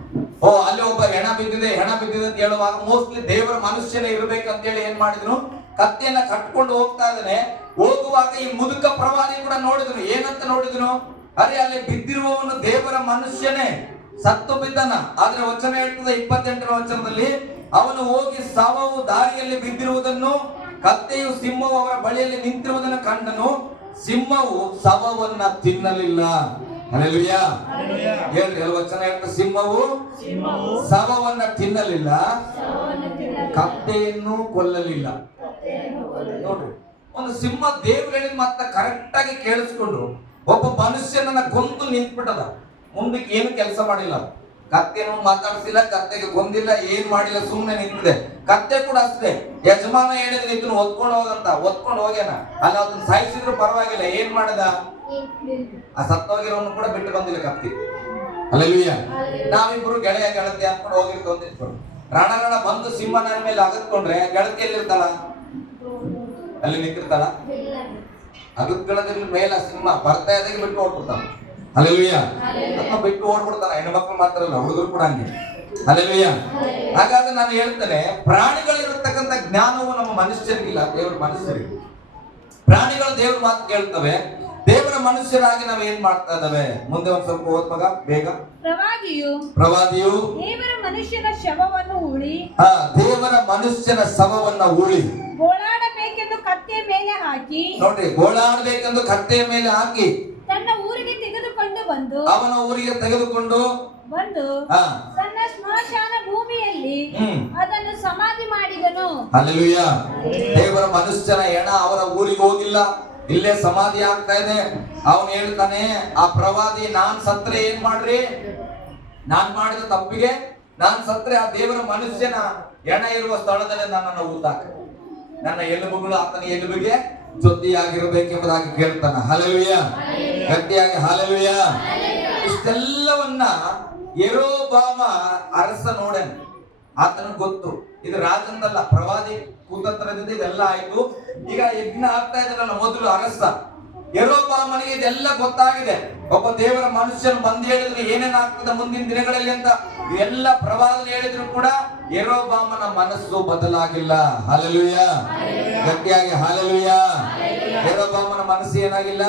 ಅಲ್ಲಿ ಒಬ್ಬ ಹೆಣ ಬಿದ್ದಿದೆ ಅಂತ ಹೇಳುವಾಗ ಮೋಸ್ಟ್ಲಿ ದೇವರ ಮನುಷ್ಯನೇ ಇರ್ಬೇಕಂತ ಹೇಳಿ ಏನ್ ಮಾಡಿದ್ರು, ಕತ್ತೆಯನ್ನ ಕಟ್ಕೊಂಡು ಹೋಗ್ತಾ ಇದ್ದಾನೆ. ಹೋಗುವಾಗ ಈ ಮುದುಕ ಪ್ರವಾದಿ ಕೂಡ ನೋಡಿದ್ರು. ಏನಂತ ನೋಡಿದ್ರು? ಅರೆ ಅಲ್ಲಿ ಬಿದ್ದಿರುವವನು ದೇವರ ಮನುಷ್ಯನೇ, ಸತ್ತು ಬಿದ್ದನ. ಆದ್ರೆ ವಚನ ಹೇಳ್ತದೆ 28ನೇ ವಚನದಲ್ಲಿ, ಅವನು ಹೋಗಿ ಶವವು ದಾರಿಯಲ್ಲಿ ಬಿದ್ದಿರುವುದನ್ನು, ಕತ್ತೆಯು ಸಿಂಹವು ಅವರ ಬಳಿಯಲ್ಲಿ ನಿಂತಿರುವುದನ್ನು ಕಂಡನು. ಸಿಂಹವು ಶವವನ್ನ ತಿನ್ನಲಿಲ್ಲ. ಹಲ್ಲೆಲೂಯಾ. ಹೇಳ್ರಿ, ವಚನ ಹೇಳ್ತ, ಸಿಂಹವು ಶವವನ್ನ ತಿನ್ನಲಿಲ್ಲ, ಕತ್ತೆಯನ್ನು ಕೊಲ್ಲಲಿಲ್ಲ. ನೋಡ್ರಿ, ಒಂದು ಸಿಂಹ ದೇವ್ರು ಹೇಳಿದ ಮಾತ್ರ ಕರೆಕ್ಟ್ ಆಗಿ ಕೇಳಿಸ್ಕೊಂಡು ಒಬ್ಬ ಮನುಷ್ಯನನ್ನ ಕೊಂದು ನಿಂತ್ಬಿಟ್ಟದ. ಮುಂದಕ್ಕೆ ಏನು ಕೆಲಸ ಮಾಡಿಲ್ಲ, ಕತ್ತೆನೂ ಮಾತಾಡ್ಸಿಲ್ಲ, ಕತ್ತೆಗೆ ಕೊಂದಿಲ್ಲ, ಏನ್ ಮಾಡಿಲ್ಲ, ಸುಮ್ಮನೆ ನಿಂತಿದೆ. ಕತ್ತೆ ಕೂಡ ಅಷ್ಟೇ, ಯಜಮಾನ ಹೇಳಿದ್ರೆ ನಿಂತು ಒತ್ಕೊಂಡು ಹೋಗ್ಯಾನ. ಅಲ್ಲಿ ಅದನ್ನ ಸಾಯಿಸಿದ್ರು ಪರವಾಗಿಲ್ಲ, ಏನ್ ಮಾಡಿದ? ಆ ಸತ್ತೋಗಿರೋನು ಕೂಡ ಬಿಟ್ಟು ಬಂದಿಲ್ಲ ಕತ್ತಿ. ಹಲ್ಲೆಲೂಯಾ. ನಾವಿಬ್ರು ಗೆಳೆಯ ಗೆಳತಿ ಹಾಕೊಂಡು ಹೋಗಿರ್ತೀವಿ ಅಂತ ಇಟ್ಕೊಂಡು, ರಣ ಬಂದು ಸಿಂಹನ ಮೇಲೆ ಅಗತ್ಕೊಂಡ್ರೆ ಗೆಳತಿ ಎಲ್ಲಿರ್ತಾಳ? ಅಲ್ಲಿ ನಿಂತಿರ್ತಾಳ? ಅಗತ್ಕೊಳ್ಳೋದ್ರ ಮೇಲೆ ಸಿಂಹ ಬರ್ತಾ ಇದ್ದಾಗ ಬಿಟ್ಟು ಹೋಗ್ಬಿಡ್ತಾನ. ಹಲ್ಲೆಲೂಯಾ. ಅಥವಾ ಬಿಟ್ಟು ಓಡ್ಬಿಡ್ತಾರ, ಹೆಣ್ಮಕ್ಳು ಮಾತ್ರ ಅಲ್ಲ, ಹುಡುಗರು ಕೂಡ ಹಂಗೆ. ಹಲ್ಲೆಲೂಯಾ. ಹಾಗಾದ್ರೆ ನಾನು ಹೇಳ್ತೇನೆ, ಪ್ರಾಣಿಗಳಿರತಕ್ಕಂಥ ಜ್ಞಾನವು ನಮ್ಮ ಮನುಷ್ಯರಿಗಿಲ್ಲ, ದೇವರ ಮನುಷ್ಯರಿಗೆ. ಪ್ರಾಣಿಗಳು ದೇವ್ರ ಮಾತು ಕೇಳ್ತವೆ, ದೇವರ ಮನುಷ್ಯರಾಗಿ ನಾವು ಏನ್ ಮಾಡ್ತಾ ಇದ್ದಾವೆ? ಮುಂದೆ ಒಂದ್ ಸ್ವಲ್ಪ ಓದ್ಮಗ ಬೇಗ. ಪ್ರವಾದಿಯು ದೇವರ ಮನುಷ್ಯನ ಶವವನ್ನು ಉಳಿ, ದೇವರ ಮನುಷ್ಯನ ಶವವನ್ನ ಉಳಿ ಗೋಳಾಡಬೇಕೆಂದು ಕತ್ತೆಯ ಮೇಲೆ ಹಾಕಿ, ನೋಡ್ರಿ, ಗೋಳಾಡಬೇಕೆಂದು ಕತ್ತೆಯ ಮೇಲೆ ಹಾಕಿ ತನ್ನ ಊರಿಗೆ ತೆಗೆದುಕೊಂಡು ಬಂದು, ಅವನ ಊರಿಗೆ ತೆಗೆದುಕೊಂಡು ಬಂದು ತನ್ನ ಸ್ಮಶಾನ ಭೂಮಿಯಲ್ಲಿ ಅದನ್ನು ಸಮಾಧಿ ಮಾಡಿದನು. ಹಲ್ಲೆಲೂಯಾ. ದೇವರ ಮನುಷ್ಯನ ಹೆಣ ಅವರ ಊರಿಗೆ ಹೋಗಿಲ್ಲ, ಇಲ್ಲೇ ಸಮಾಧಿ ಆಗ್ತಾ ಇದೆ. ಅವನು ಹೇಳ್ತಾನೆ, ಆ ಪ್ರವಾದಿ, ನಾನ್ ಸತ್ರೆ ಏನ್ ಮಾಡ್ರಿ, ನಾನ್ ಮಾಡಿದ ತಪ್ಪಿಗೆ ನಾನ್ ಸತ್ರೆ ಆ ದೇವರ ಮನುಷ್ಯನ ಹೆಣ ಇರುವ ಸ್ಥಳದಲ್ಲಿ ನನ್ನನ್ನು ಊತಾಕ, ನನ್ನ ಎಲುಬುಗಳು ಆತನ ಎಲುಬಿಗೆ ಜೊತೆಯಾಗಿರ್ಬೇಕೆಂಬುದಾಗಿ ಕೇಳ್ತಾನ. ಹಲ್ಲೆಲೂಯಾ. ಗಟ್ಟಿಯಾಗಿ ಹಲ್ಲೆಲೂಯಾ. ಇಷ್ಟೆಲ್ಲವನ್ನ ಯೆರೋಬಾಮ ಅರಸ ನೋಡನ್, ಆತನ ಗೊತ್ತು ಇದು ರಾಜಂದಲ್ಲ, ಪ್ರವಾದಿ ಕುತಂತ್ರದಿಂದ ಇದೆಲ್ಲ ಆಯ್ತು. ಈಗ ಯಜ್ಞ ಆಗ್ತಾ ಇದ್ರಲ್ಲ, ಮೊದಲು ಅರಸ ಯೆರೋಬಾಮನಿಗೆ ಇದೆಲ್ಲ ಗೊತ್ತಾಗಿದೆ. ಒಬ್ಬ ದೇವರ ಮನುಷ್ಯನು ಬಂದು ಹೇಳಿದ್ರು ಏನೇನಾಗ್ತದೆ ಮುಂದಿನ ದಿನಗಳಲ್ಲಿ ಅಂತ ಎಲ್ಲ ಪ್ರವಾದನೆ ಹೇಳಿದ್ರು ಕೂಡ ಯೆರೋಬಾಮನ ಮನಸ್ಸು ಬದಲಾಗಿಲ್ಲ. ಹಲ್ಲೆಲೂಯಾ. ಗಟ್ಟಿಯಾಗಿ ಹಲ್ಲೆಲೂಯಾ. ಯೆರೋಬಾಮನ ಮನಸ್ಸು ಏನಾಗಿಲ್ಲ,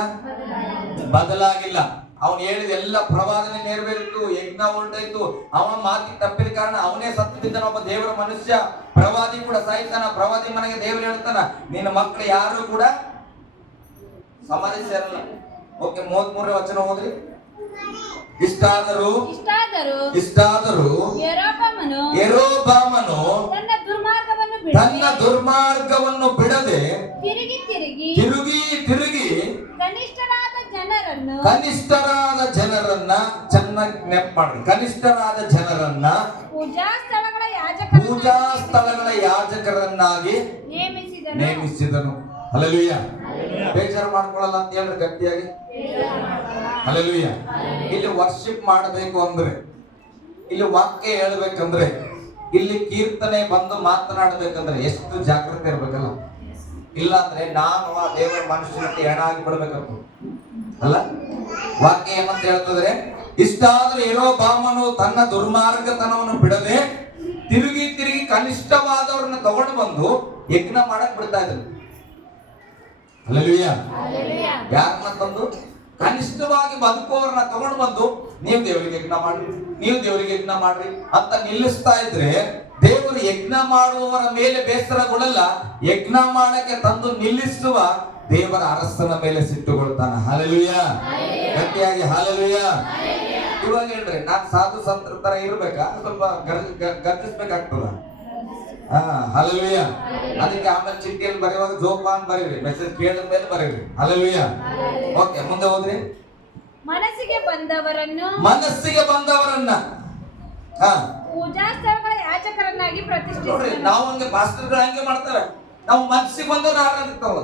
ಬದಲಾಗಿಲ್ಲ. ಅವನು ಹೇಳಿದ ಎಲ್ಲ ಪ್ರವಾದನೆ ನೆರವೇರಿತು, ಯಜ್ಞ ಹೊರಟಾಯ್ತು. ಅವನ ಮಾತಿಗೆ ತಪ್ಪಿದ ಕಾರಣ ಅವನೇ ಸತ್ತಿದ್ದಾನ. ಒಬ್ಬ ದೇವರ ಮನುಷ್ಯ, ಪ್ರವಾದಿ ಕೂಡ ಸಾಯ್ತಾನ. ಪ್ರವಾದಿ ಮನೆಗೆ ದೇವರು ಹೇಳ್ತಾನ, ನಿನ್ನ ಮಕ್ಕಳು ಯಾರು ಕೂಡ ಸಮಾಧಿ ಸೇರಲ್ಲ. ಓಕೆ, 33ನೇ ವಚನ ಹೋದ್ರಿ. ಇಷ್ಟಾದರೂ ಯೆರೋಬಾಮನು ತನ್ನ ದುರ್ಮಾರ್ಗವನ್ನು ಬಿಡದೆ ತಿರುಗಿ ಕನಿಷ್ಠರಾದ ಜನರನ್ನ ಚೆನ್ನಾಗಿ ನೆನಪು ಮಾಡಿ, ಕನಿಷ್ಠರಾದ ಜನರನ್ನ ಪೂಜಾ ಸ್ಥಳಗಳ ಯಾಜಕರನ್ನಾಗಿ ನೇಮಿಸಿದನು. ಹಲ್ಲೆಲೂಯಾ. ಬೇಜಾರು ಮಾಡ್ಕೊಳ್ಳಲ್ಲ ಅಂತ ಹೇಳ್ರಿ ಗಟ್ಟಿಯಾಗಿ. ಹಲ್ಲೆಲೂಯಾ. ಇಲ್ಲಿ ವರ್ಷಿಪ್ ಮಾಡಬೇಕು ಅಂದ್ರೆ, ಇಲ್ಲಿ ವಾಕ್ಯ ಹೇಳ್ಬೇಕಂದ್ರೆ, ಇಲ್ಲಿ ಕೀರ್ತನೆ ಬಂದು ಮಾತನಾಡಬೇಕಂದ್ರೆ ಎಷ್ಟು ಜಾಗೃತಿ ಇರ್ಬೇಕಲ್ಲ. ಇಲ್ಲ ಅಂದ್ರೆ ನಾನು ಆ ದೇವರ ಮನುಷ್ಯನಕ್ಕೆ ಹೆಣ ಆಗಿ ಬಿಡ್ಬೇಕಂತ ಅಲ್ಲ. ವಾಕ್ಯ ಏನಂತ ಹೇಳ್ತದ್ರೆ, ಇಷ್ಟಾದ್ರೂ ಯೆರೋಬಾಮನು ತನ್ನ ದುರ್ಮಾರ್ಗತನವನ್ನು ಬಿಡದೆ ತಿರುಗಿ ಕನಿಷ್ಠವಾದವ್ರನ್ನ ತಗೊಂಡು ಬಂದು ಯಜ್ಞ ಮಾಡಕ್ ಬಿಡ್ತಾ ಇದ್ರು. ಹಲ್ಲೆಲೂಯಾ. ಯಾರನ್ನ ತಂದು ಕನಿಷ್ಠವಾಗಿ ಬದುಕೋರನ್ನ ತಗೊಂಡು ಬಂದು ನೀವು ದೇವರಿಗೆ ಯಜ್ಞ ಮಾಡ್ರಿ, ನೀವು ದೇವರಿಗೆ ಯಜ್ಞ ಮಾಡ್ರಿ ಅಂತ ನಿಲ್ಲಿಸ್ತಾ ಇದ್ರೆ, ದೇವರು ಯಜ್ಞ ಮಾಡುವವರ ಮೇಲೆ ಬೇಸರಗೊಳ್ಳಲ್ಲ, ಯಜ್ಞ ಮಾಡಕ್ಕೆ ತಂದು ನಿಲ್ಲಿಸುವ ದೇವರ ಅರಸನ ಮೇಲೆ ಸಿಟ್ಟುಗೊಳ್ತಾನ. ಹಲ್ಲೆಲೂಯಾ. ಗಟ್ಟಿಯಾಗಿ ಹಲ್ಲೆಲೂಯಾ. ಇವಾಗ ಹೇಳ್ರಿ, ನಾನ್ ಸಾಧು ಸಂತರ ತರ ಇರ್ಬೇಕಾ, ಸ್ವಲ್ಪ ಗರ್ಜಿಸ್ಬೇಕಾಗ್ತದ? ಹಲ್ಲೆಲೂಯಾ. ಅದಕ್ಕೆ ಆಮೇಲೆ ಚಿಟ್ಟಿಯಲ್ಲಿ ಬರೆಯುವಾಗ ಜೋಪಾನ್ ಬರೀರಿ, ಮೆಸೇಜ್ ಕೇಳಿದ ಮೇಲೆ ಬರೀರಿ. ಹಲ್ಲೆಲೂಯಾ. ಓಕೆ, ಮುಂದೆ ಹೋದ್ರಿ. ಮನಸ್ಸಿಗೆ ಬಂದವರನ್ನ ಪೂಜಾ ಸ್ಥಳಗಳ ಯಾಜಕರನ್ನಾಗಿ ಪ್ರತಿಷ್ಠಿಸಿದನು. ನಾವು ಹಂಗೆ ಪಾಸ್ಟರ್ಗಳು ಹಂಗೆ ಮಾಡ್ತಾರೆ. ನಾವು ಮನಸ್ಸಿಗೆ ಬಂದವ್ರು ಆರಾಧಿರ್ತಾವ,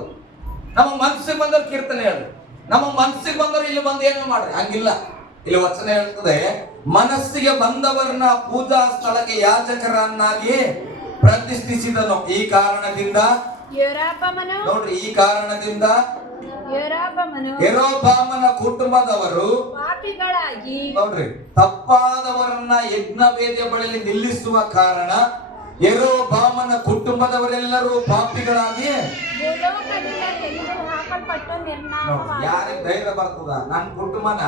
ನಮ್ಮ ಮನಸ್ಸಿಗೆ ಬಂದವ್ರು ಕೀರ್ತನೆ ಹೇಳಿ, ನಮ್ಮ ಮನಸ್ಸಿಗೆ ಬಂದವ್ರು ಇಲ್ಲಿ ಬಂದು ಏನೋ ಮಾಡ್ರಿ, ಹಂಗಿಲ್ಲ. ಇಲ್ಲಿ ವಚನ ಹೇಳ್ತದೆ, ಮನಸ್ಸಿಗೆ ಬಂದವರನ್ನ ಪೂಜಾ ಸ್ಥಳಕ್ಕೆ ಯಾಜಕರನ್ನಾಗಿ ಪ್ರತಿಷ್ಠಿಸಿದನು. ಈ ಕಾರಣದಿಂದ ನೋಡ್ರಿ, ಈ ಕಾರಣದಿಂದ ಯೆರೋಬಾಮನ ಕುಟುಂಬದವರು ಪಾಪಿಗಳಾಗಿ, ನೋಡ್ರಿ, ತಪ್ಪಾದವರನ್ನ ಯಜ್ಞ ವೇದಿಯ ಬಳಿಯಲ್ಲಿ ನಿಲ್ಲಿಸುವ ಕಾರಣ ಯೆರೋಬಾಮನ ಕುಟುಂಬದವರೆಲ್ಲರೂ ಪಾಪಿಗಳಾಗಿ, ಯಾರಿಗೆ ಧೈರ್ಯ ಬರ್ತದ ನನ್ನ ಕುಟುಂಬನ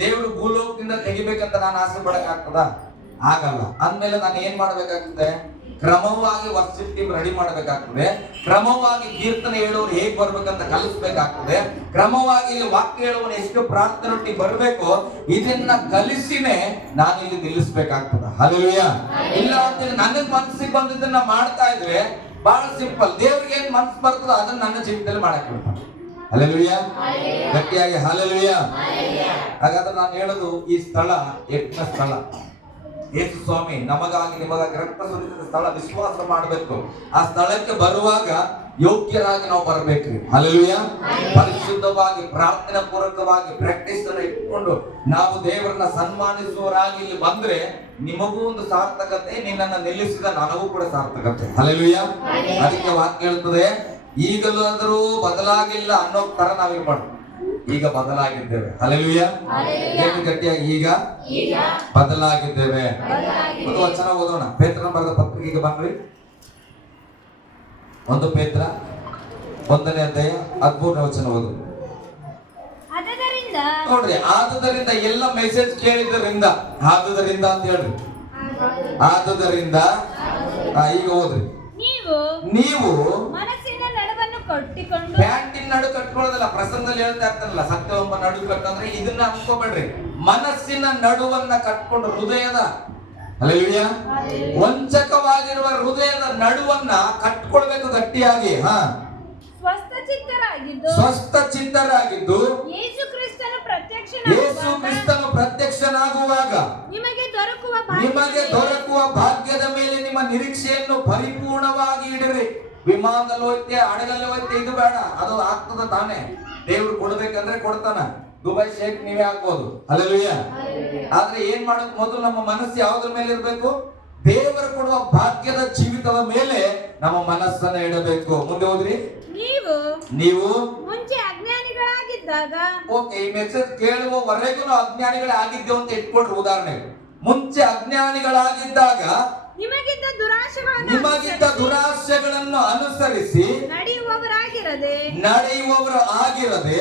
ದೇವರು ಭೂಲೋಕದಿಂದ ತೆಗಿಬೇಕಂತ ನಾನು ಆಸೆ ಪಡಕ್ಕಾಗ್ತದ? ಆಗಲ್ಲ. ಅಂದ್ಮೇಲೆ ನಾನು ಏನ್ ಮಾಡ್ಬೇಕಾಗ್ತದೆ? ಕ್ರಮವಾಗಿ ವರ್ಶಿಪ್ ಟೀಮ್ ರೆಡಿ ಮಾಡಬೇಕಾಗ್ತದೆ, ಕ್ರಮವಾಗಿ ಕೀರ್ತನೆ ಹೇಳೋರು ಹೇಗ್ ಬರ್ಬೇಕಂತ ಕಲಿಸ್ಬೇಕಾಗ್ತದೆ, ಕ್ರಮವಾಗಿ ಇಲ್ಲಿ ವಾಕ್ಯ ಹೇಳುವನು ಎಷ್ಟು ಪ್ರಾರ್ಥನೆ ಬರಬೇಕು, ಇದನ್ನ ಕಲಿಸಿನೇ ನಾನು ಇಲ್ಲಿ ನಿಲ್ಲಿಸ್ಬೇಕಾಗ್ತದ. ಹಲ್ಲೆಲೂಯಾ. ಇಲ್ಲ ಅಂತೇಳಿ ನನ್ನ ಮನಸ್ಸಿಗೆ ಬಂದಿದ್ದನ್ನ ಮಾಡ್ತಾ ಇದ್ರೆ ಬಹಳ ಸಿಂಪಲ್. ದೇವ್ರಿಗೆ ಏನ್ ಮನಸ್ಸು ಬರ್ತದೋ ಅದನ್ನ ನನ್ನ ಜೀವಿತದಲ್ಲಿ ಮಾಡಕ್ ಬಿಡ್ತಾನೆ. ಹಲ್ಲೆಲೂಯಾ. ಗಟ್ಟಿಯಾಗಿ ಹಲ್ಲೆಲೂಯಾ. ಹಾಗಾದ್ರೆ ನಾನು ಹೇಳೋದು, ಈ ಸ್ಥಳ ಯಜ್ಞ ಸ್ಥಳ. ಯೇಸು ಸ್ವಾಮಿ ನಮಗಾಗಿ ನಿಮಗಾಗಿ ರಕ್ತ ಸುರಿಸಿದ ಸ್ಥಳ, ವಿಶ್ವಾಸ ಮಾಡಬೇಕು. ಆ ಸ್ಥಳಕ್ಕೆ ಬರುವಾಗ ಯೋಗ್ಯರಾಗಿ ನಾವು ಬರಬೇಕ್ರಿ. ಹಲ್ಲೆಲೂಯಾ. ಪರಿಶುದ್ಧವಾಗಿ ಪ್ರಾರ್ಥನಾ ಪೂರ್ವಕವಾಗಿ ಪ್ರಾಕ್ಟೀಸ್ ಅನ್ನು ಇಟ್ಕೊಂಡು ನಾವು ದೇವರನ್ನ ಸನ್ಮಾನಿಸುವವರಾಗಿ ಇಲ್ಲಿ ಬಂದ್ರೆ ನಿಮಗೂ ಒಂದು ಸಾರ್ಥಕತೆ, ನಿನ್ನನ್ನು ನಿಲ್ಲಿಸಿದ ನನಗೂ ಕೂಡ ಸಾರ್ಥಕತೆ. ಹಲ್ಲೆಲೂಯಾ. ಅದಕ್ಕೆ ವಾಕ್ಯ ಹೇಳ್ತದೆ, ಈಗಲಾದರೂ ಬದಲಾಗಿಲ್ಲ ಅನ್ನೋ ತರ ನಾವಿರ್ಬಾರ್ದು. ಈಗ ಬದಲಾಗಿದ್ದೇವೆ. ಹಲ್ಲೆಲೂಯಾ. ಏನು ಗಟ್ಟಿಯಾಗಿ ಈಗ ಬದಲಾಗಿದ್ದೇವೆ. ಒಂದು ವಚನ ಓದೋಣ. ಪೇತ್ರನ ಬರೆದ ಪತ್ರಿಕೆಗೆ ಬನ್ರಿ. 1 ಪೇತ್ರ 1ನೇ ಅಧ್ಯಾಯ 13ನೇ ವಚನ ಓದು ನೋಡ್ರಿ. ಆದುದರಿಂದ ಎಲ್ಲ ಮೆಸೇಜ್ ಕೇಳಿದ್ದರಿಂದ, ಆದುದರಿಂದ ಅಂತ ಹೇಳ್ರಿ. ಆದುದರಿಂದ ಈಗ ಓದ್ರಿ. ನೀವು ಮನಸ್ಸಿನ ನಡುವನ್ನು ಕಟ್ಟಿಕೊಂಡು, ಪ್ಯಾಂಟಿನ ನಡು ಕಟ್ಕೊಳ್ಳೋದಲ್ಲ, ಪ್ರಸಂಗದಲ್ಲಿ ಹೇಳ್ತಾ ಇರ್ತಾರಲ್ಲ, ಸತ್ಯವೆಂಬ ನಡು ಕಟ್ಟಂದ್ರೆ ಇದನ್ನ ಅನ್ಕೋಬೇಡ್ರಿ. ಮನಸ್ಸಿನ ನಡುವನ್ನ ಕಟ್ಕೊಂಡು ಹೃದಯದ, ಹಲ್ಲೆಲೂಯಾ, ವಂಚಕವಾಗಿರುವ ಹೃದಯದ ನಡುವನ್ನ ಕಟ್ಕೊಳ್ಬೇಕು ಗಟ್ಟಿಯಾಗಿ. ಸ್ವಸ್ಥ ಚಿತ್ತರಾಗಿದ್ದು ಯೇಸು ಕ್ರಿಸ್ತನು ಪ್ರತ್ಯಕ್ಷನಾಗುವಾಗ ನಿಮಗೆ ದೊರಕುವ ಭಾಗ್ಯದ ಮೇಲೆ ನಿಮ್ಮ ನಿರೀಕ್ಷೆಯನ್ನು ಪರಿಪೂರ್ಣವಾಗಿ ಇಡಿರಿ. ವಿಮಾನದಲ್ಲಿ ಹೋಯ್ತೆ, ಹಡಗಲ್ಲಿ ಹೋಯ್ತೆ, ಇದು ಬೇಡ, ಅದು ಆಗ್ತದ ತಾನೆ. ದೇವ್ರು ಕೊಡ್ಬೇಕಂದ್ರೆ ಕೊಡ್ತಾನ. ದುಬೈ ಶೇಕ್ ನೀವೇ ಆಗ್ಬೋದು. ಹಲ್ಲೆಲೂಯಾ. ಆದ್ರೆ ಏನ್ ಮಾಡೋದು, ಮೊದಲು ನಮ್ಮ ಮನಸ್ಸು ಯಾವುದ್ರ ಮೇಲೆ ಇರಬೇಕು? ದೇವರು ಕೊಡುವ ಭಾಗ್ಯದ ಜೀವಿತದ ಮೇಲೆ ನಮ್ಮ ಮನಸ್ಸನ್ನ ಇಡಬೇಕು. ಮುಂದೆ ಹೋದ್ರಿ. ನೀವು ಮುಂಚೆ ಅಜ್ಞಾನಿಗಳಾಗಿದ್ದಾಗ, ಓಕೆ, ಈ ಮೆಸೇಜ್ ಕೇಳುವವರೆಗೂ ನಾವು ಅಜ್ಞಾನಿಗಳೇ ಆಗಿದ್ದೇವೆ ಅಂತ ಇಟ್ಕೊಂಡ್ರೆ ಉದಾಹರಣೆ. ಮುಂಚೆ ಅಜ್ಞಾನಿಗಳಾಗಿದ್ದಾಗ ನಿಮಗಿದ್ದ ದುರಾಶೆಗಳನ್ನು ಅನುಸರಿಸಿ ನಡೆಯುವವರು ಆಗಿರದೆ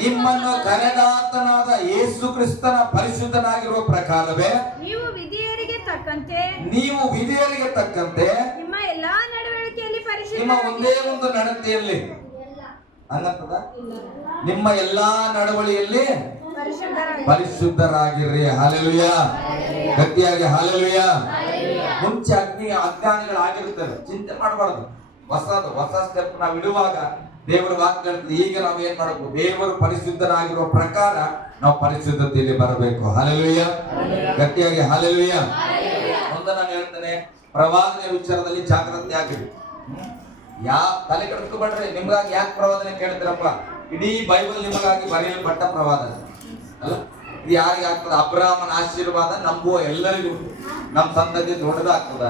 ನಿಮ್ಮನ್ನು ಕರೆದಾತನಾದ ಯೇಸು ಕ್ರಿಸ್ತನ ಪರಿಶುದ್ಧನಾಗಿರುವ ಪ್ರಕಾರವೇ ನೀವು ವಿಧಿಯರಿಗೆ ತಕ್ಕಂತೆ ನಿಮ್ಮ ಎಲ್ಲಾ ನಡವಳಿಕೆಯಲ್ಲಿ ನಿಮ್ಮ ಒಂದೇ ಒಂದು ನಡತೆಯಲ್ಲಿ ಅನ್ನತದ, ನಿಮ್ಮ ಎಲ್ಲಾ ನಡವಳಿಯಲ್ಲಿ ಪರಿಶುದ್ಧರಾಗಿರ್ರಿ. ಹಲ್ಲೆಲೂಯಾ. ಗಟ್ಟಿಯಾಗಿ ಹಲ್ಲೆಲೂಯಾ. ಮುಂಚೆ ಅಜ್ಞಾನಿಗಳಾಗಿರುತ್ತೇವೆ, ಚಿಂತೆ ಮಾಡಬಾರ್ದು. ಹೊಸ ಸ್ಟೆಪ್ ನಾವು ಇಡುವಾಗ ದೇವರ ವಾಕ್ಯ ಹೇಳ್ತದೆ, ಈಗ ನಾವು ಏನ್ ಮಾಡಬೇಕು? ದೇವರು ಪರಿಶುದ್ಧರಾಗಿರುವ ಪ್ರಕಾರ ನಾವು ಪರಿಶುದ್ಧತೆಯಲ್ಲಿ ಬರಬೇಕು. ಹಲ್ಲೆಲೂಯಾ. ಗಟ್ಟಿಯಾಗಿ ಹಲ್ಲೆಲೂಯಾ. ಒಂದು ನಾನು ಹೇಳ್ತೇನೆ, ಪ್ರವಾದನೆ ವಿಚಾರದಲ್ಲಿ ಜಾಗೃತಿ ಆಗಿರಿ. ತಲೆ ಕೆಡಿಸ್ಕೊಬೇಡ್ರಿ. ನಿಮ್ಗಾಗಿ ಯಾಕೆ ಪ್ರವಾದನೆ ಕೇಳ್ತೀರಪ್ಪ? ಇಡೀ ಬೈಬಲ್ ನಿಮಗಾಗಿ ಬರೆಯಲ್ಪಟ್ಟ ಪ್ರವಾದನೆ ಅಲ್ಲ. ಇದು ಯಾರಿಗೆ ಆಗ್ತದ? ಅಬ್ರಾಹ್ಮನ ಆಶೀರ್ವಾದ ನಂಬುವ ಎಲ್ಲರಿಗೂ, ನಮ್ಮ ಸಂತತಿ ದೊಡ್ಡದಾಗ್ತದ,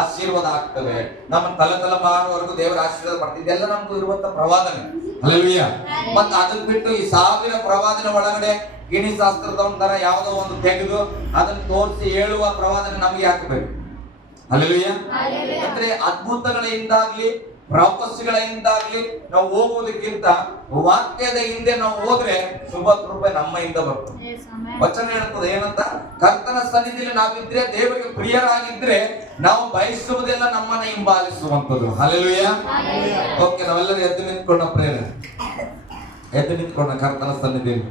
ಆಶೀರ್ವಾದ ಆಗ್ತವೆ, ನಮ್ಮ ತಲೆಮಾರುವರೆಗೂ ದೇವರ ಆಶೀರ್ವಾದ ಬರ್ತದೆ. ಇದೆಲ್ಲ ನಮ್ದು ಇರುವಂತ ಪ್ರವಾದನೆ. ಹಲ್ಲೆಲೂಯಾ. ಮತ್ತ ಅದನ್ನ ಬಿಟ್ಟು ಈ 1000 ಪ್ರವಾದನೆ ಒಳಗಡೆ ಗಿಣಿ ಶಾಸ್ತ್ರದ ಒಂಥರ ಯಾವುದೋ ಒಂದು ತೆಗೆದು ಅದನ್ನ ತೋರಿಸಿ ಹೇಳುವ ಪ್ರವಾದನೆ ನಮ್ಗೆ ಹಾಕಬೇಕು. ಹಲ್ಲೆಲೂಯಾ. ಅಂದ್ರೆ ಅದ್ಭುತಗಳಿಂದಾಗ್ಲಿ ಪ್ರಾಪಸ್ಸಿಗಳಿಂದಾಗ್ಲಿ ನಾವು ಹೋಗುವುದಕ್ಕಿಂತ ವಾಕ್ಯದ ಹಿಂದೆ ನಾವು ಹೋದ್ರೆ ಶುಭ ಕೃಪೆ ನಮ್ಮ ಹಿಂದೆ ಬರ್ತದೆ. ವಚನ ಹೇಳ್ತದೆ ಏನಂತ? ಕರ್ತನ ಸನ್ನಿಧಿಯಲ್ಲಿ ನಾವಿದ್ರೆ, ದೇವರಿಗೆ ಪ್ರಿಯರಾಗಿದ್ರೆ, ನಾವು ಬಯಸುವುದೆಲ್ಲ ನಮ್ಮನ್ನ ಹಿಂಬಾಲಿಸುವಂತದ್ದು. ಹಲ್ಲೆಲೂಯಾ. ಓಕೆ, ನಾವೆಲ್ಲರೂ ಎದ್ದು ನಿಂತ್ಕೊಂಡ ಪ್ರೇರಣೆ, ಎದ್ದು ನಿಂತ್ಕೊಂಡ ಕರ್ತನ ಸನ್ನಿಧಿಯಲ್ಲಿ